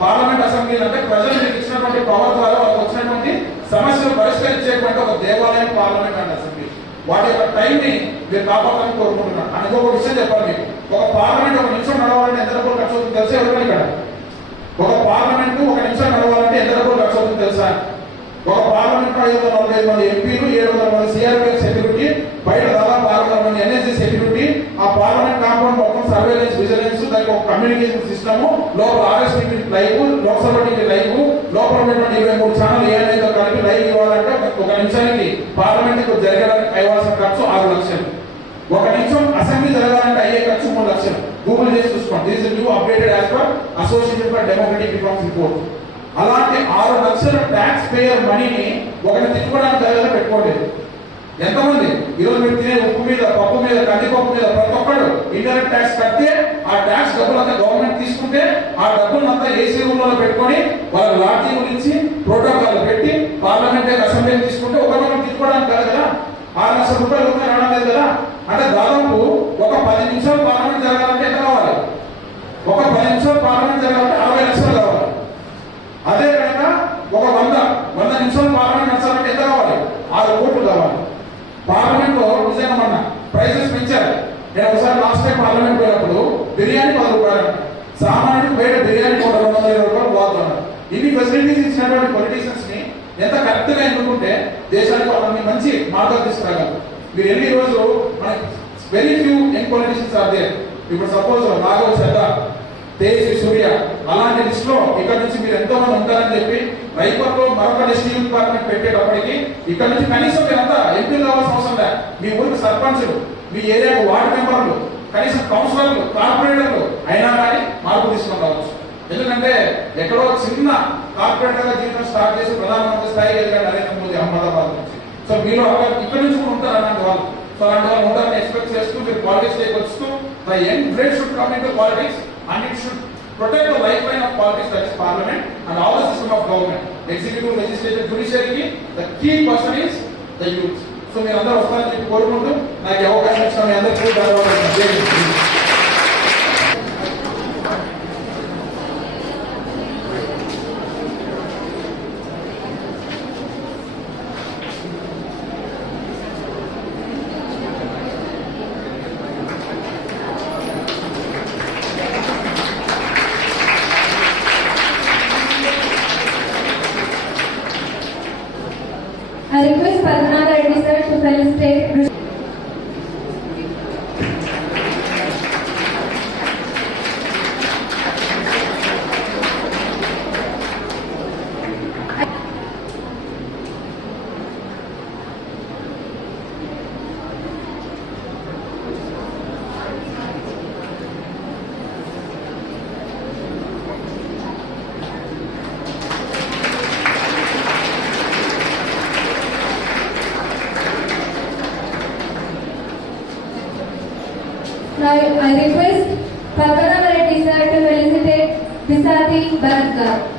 పార్లమెంట్ అసెంబ్లీ అంటే ప్రజలు మీకు ఇచ్చినటువంటి పవర్ ద్వారా వాళ్ళకి వచ్చినటువంటి సమస్యలు పరిష్కరించేటువంటి ఒక దేవాలయం పార్లమెంట్ అండ్ అసెంబ్లీ. వాటి యొక్క టైం ని మీరు కాపాడాలని కోరుకుంటున్నాను. అని ఒక విషయం చెప్పాలి మీకు. ఒక పార్లమెంట్ 1 నిమిషం నడవాలంటే ఎంత డబ్బులు ఖర్చు అవుతుంది తెలుసా? ఎవరికైనా ఇక్కడ ఒక పార్లమెంట్ 1 నిమిషం నడవాలంటే ఎంత డబ్బులు ఖర్చు అవుతుంది తెలుసా? ఒక పార్లమెంట్ 545 మంది ఎంపీలు, 700 మంది సిఆర్పిఎఫ్ సెక్యూరిటీ, బయట దాదాపు 600 మంది ఎన్ఎస్జీ సెక్యూరిటీ, ఆ పార్లమెంట్ కాంపౌండ్ మొత్తం సర్వేలెన్స్, విజిలెన్స్, దానికి ఒక కమ్యూనికేషన్ సిస్టమ్, లోపల RS TV live, Lok Sabha TV live, లోపల ఉన్నటువంటి 23 ఛానల్ ఏఐతో కలిపి లైవ్ ఇవ్వాలంటే 1 నిమిషానికి పార్లమెంట్ జరగడానికి అయ్యాల్సిన ఖర్చు 6 లక్షలు. 1 నిమిషం అసెంబ్లీ జరగాలంటే అయ్యే ఖర్చు 3 లక్షలు. గూగుల్ చేసి చూసుకోండి. This is new updated as per association for democratic reforms report. అలాంటి 6 లక్షల ట్యాక్స్ పేయర్ మనీని ఒకరిని తిట్టుకోవడానికి దగ్గర పెట్టుకోలేదు. ఎంతమంది ఈరోజు మీరు తినే ఉప్పు మీద, పప్పు మీద, కందిపప్పు మీద ప్రతి ఒక్కరు ఇండైరెక్ట్ ట్యాక్స్ కడితే ఆ ట్యాక్స్ డబ్బులు అంతా గవర్నమెంట్ తీసుకుంటే ఆ డబ్బులను అంతా ఏసీ రూమ్లో పెట్టుకొని వాళ్ళ లాఠీ గురించి ప్రోటోకాల్ పెట్టి పార్లమెంట్ అసెంబ్లీ తీసుకుంటే ఒకరిని తిట్టుకోవడానికి కాదు కదా. 6 లక్షల రూపాయలు ఊరికే రావడం లేదు కదా. అంటే దాదాపు ఒక 10 నిమిషాలు పార్లమెంట్ జరగాలంటే ఎంత కావాలి? ఒక 10 నిమిషాలు పార్లమెంట్ జరగాలంటే 60 లక్షలు కావాలి. అదే కనుక ఒక 100 నిమిషాలు పార్లమెంట్ నడచాలంటే ఎంత కావాలి? 6 కోట్లు కావాలి. పార్లమెంట్ లో నిజంగా మొన్న ప్రైజెస్ పెంచారు. నేను ఒకసారి లాస్ట్ టైం పార్లమెంట్ పోయినప్పుడు బిర్యానీ 10 రూపాయలు, సామాన్యుడికి బయట బిర్యానీ 220 రూపాయలు పోతున్నారు. ఇన్ని ఫెసిలిటీస్ ఇచ్చినటువంటి పొలిటీషియన్స్ ని ఎంత కరెక్ట్ గా ఎన్నుకుంటే దేశానికి వాళ్ళని మంచి మార్గాలు తీసుకురాగలరు. మీరు ఎన్ని రోజు మనకి very few young politicians are there. ఇప్పుడు సపోజ్ రాఘవ్ చద్దా, తేజస్వి సూర్య అలాంటి లిస్ట్ లో ఇక్కడ నుంచి మీరు ఎంతో మంది ఉంటారని చెప్పి రైపర్లో మరొక డిస్ట్రిక్ట్ యూత్ పార్లమెంట్ పెట్టేటప్పటికి ఇక్కడ నుంచి కనీసం మీరంతా ఎంపీలు కావాల్సిన అవసరం లేదు. మీ ఊరికి సర్పంచులు, మీ ఏరియాకు వార్డు మెంబర్లు, కనీసం కౌన్సిలర్లు, కార్పొరేటర్లు అయినా కానీ మార్పు తీసుకుని రావచ్చు. ఎందుకంటే ఎక్కడో చిన్న కార్పొరేటర్ గా జీవితం స్టార్ట్ చేసి ప్రధానమంత్రి స్థాయికి ఎదిగాడు నరేంద్ర మోదీ అహ్మదాబాద్ నుంచి. సో మీలో ఇక్కడ నుంచి కూడా ఉంటారు అలాంటి వాళ్ళు. సో అలాంటి వాళ్ళు ఉంటారని ఎక్స్పెక్ట్ చేస్తూ మీరు పాలిటిక్స్ లోకి వస్తూ the young blood should come into politics and it should protect the lifeline of politics, that is parliament and all the system of government, executive, legislative, judiciary. The key person is the youth. So మీరు అందరూ వస్తారని చెప్పి కోరుకుంటూ నాకు అవకాశం ఇచ్చిన మీ అందరికీ ధన్యవాదాలు. I request Padmanabh Reddy sir to felicitate. Now I request Padmanabh Reddy sir to felicitate Bisati Bharat.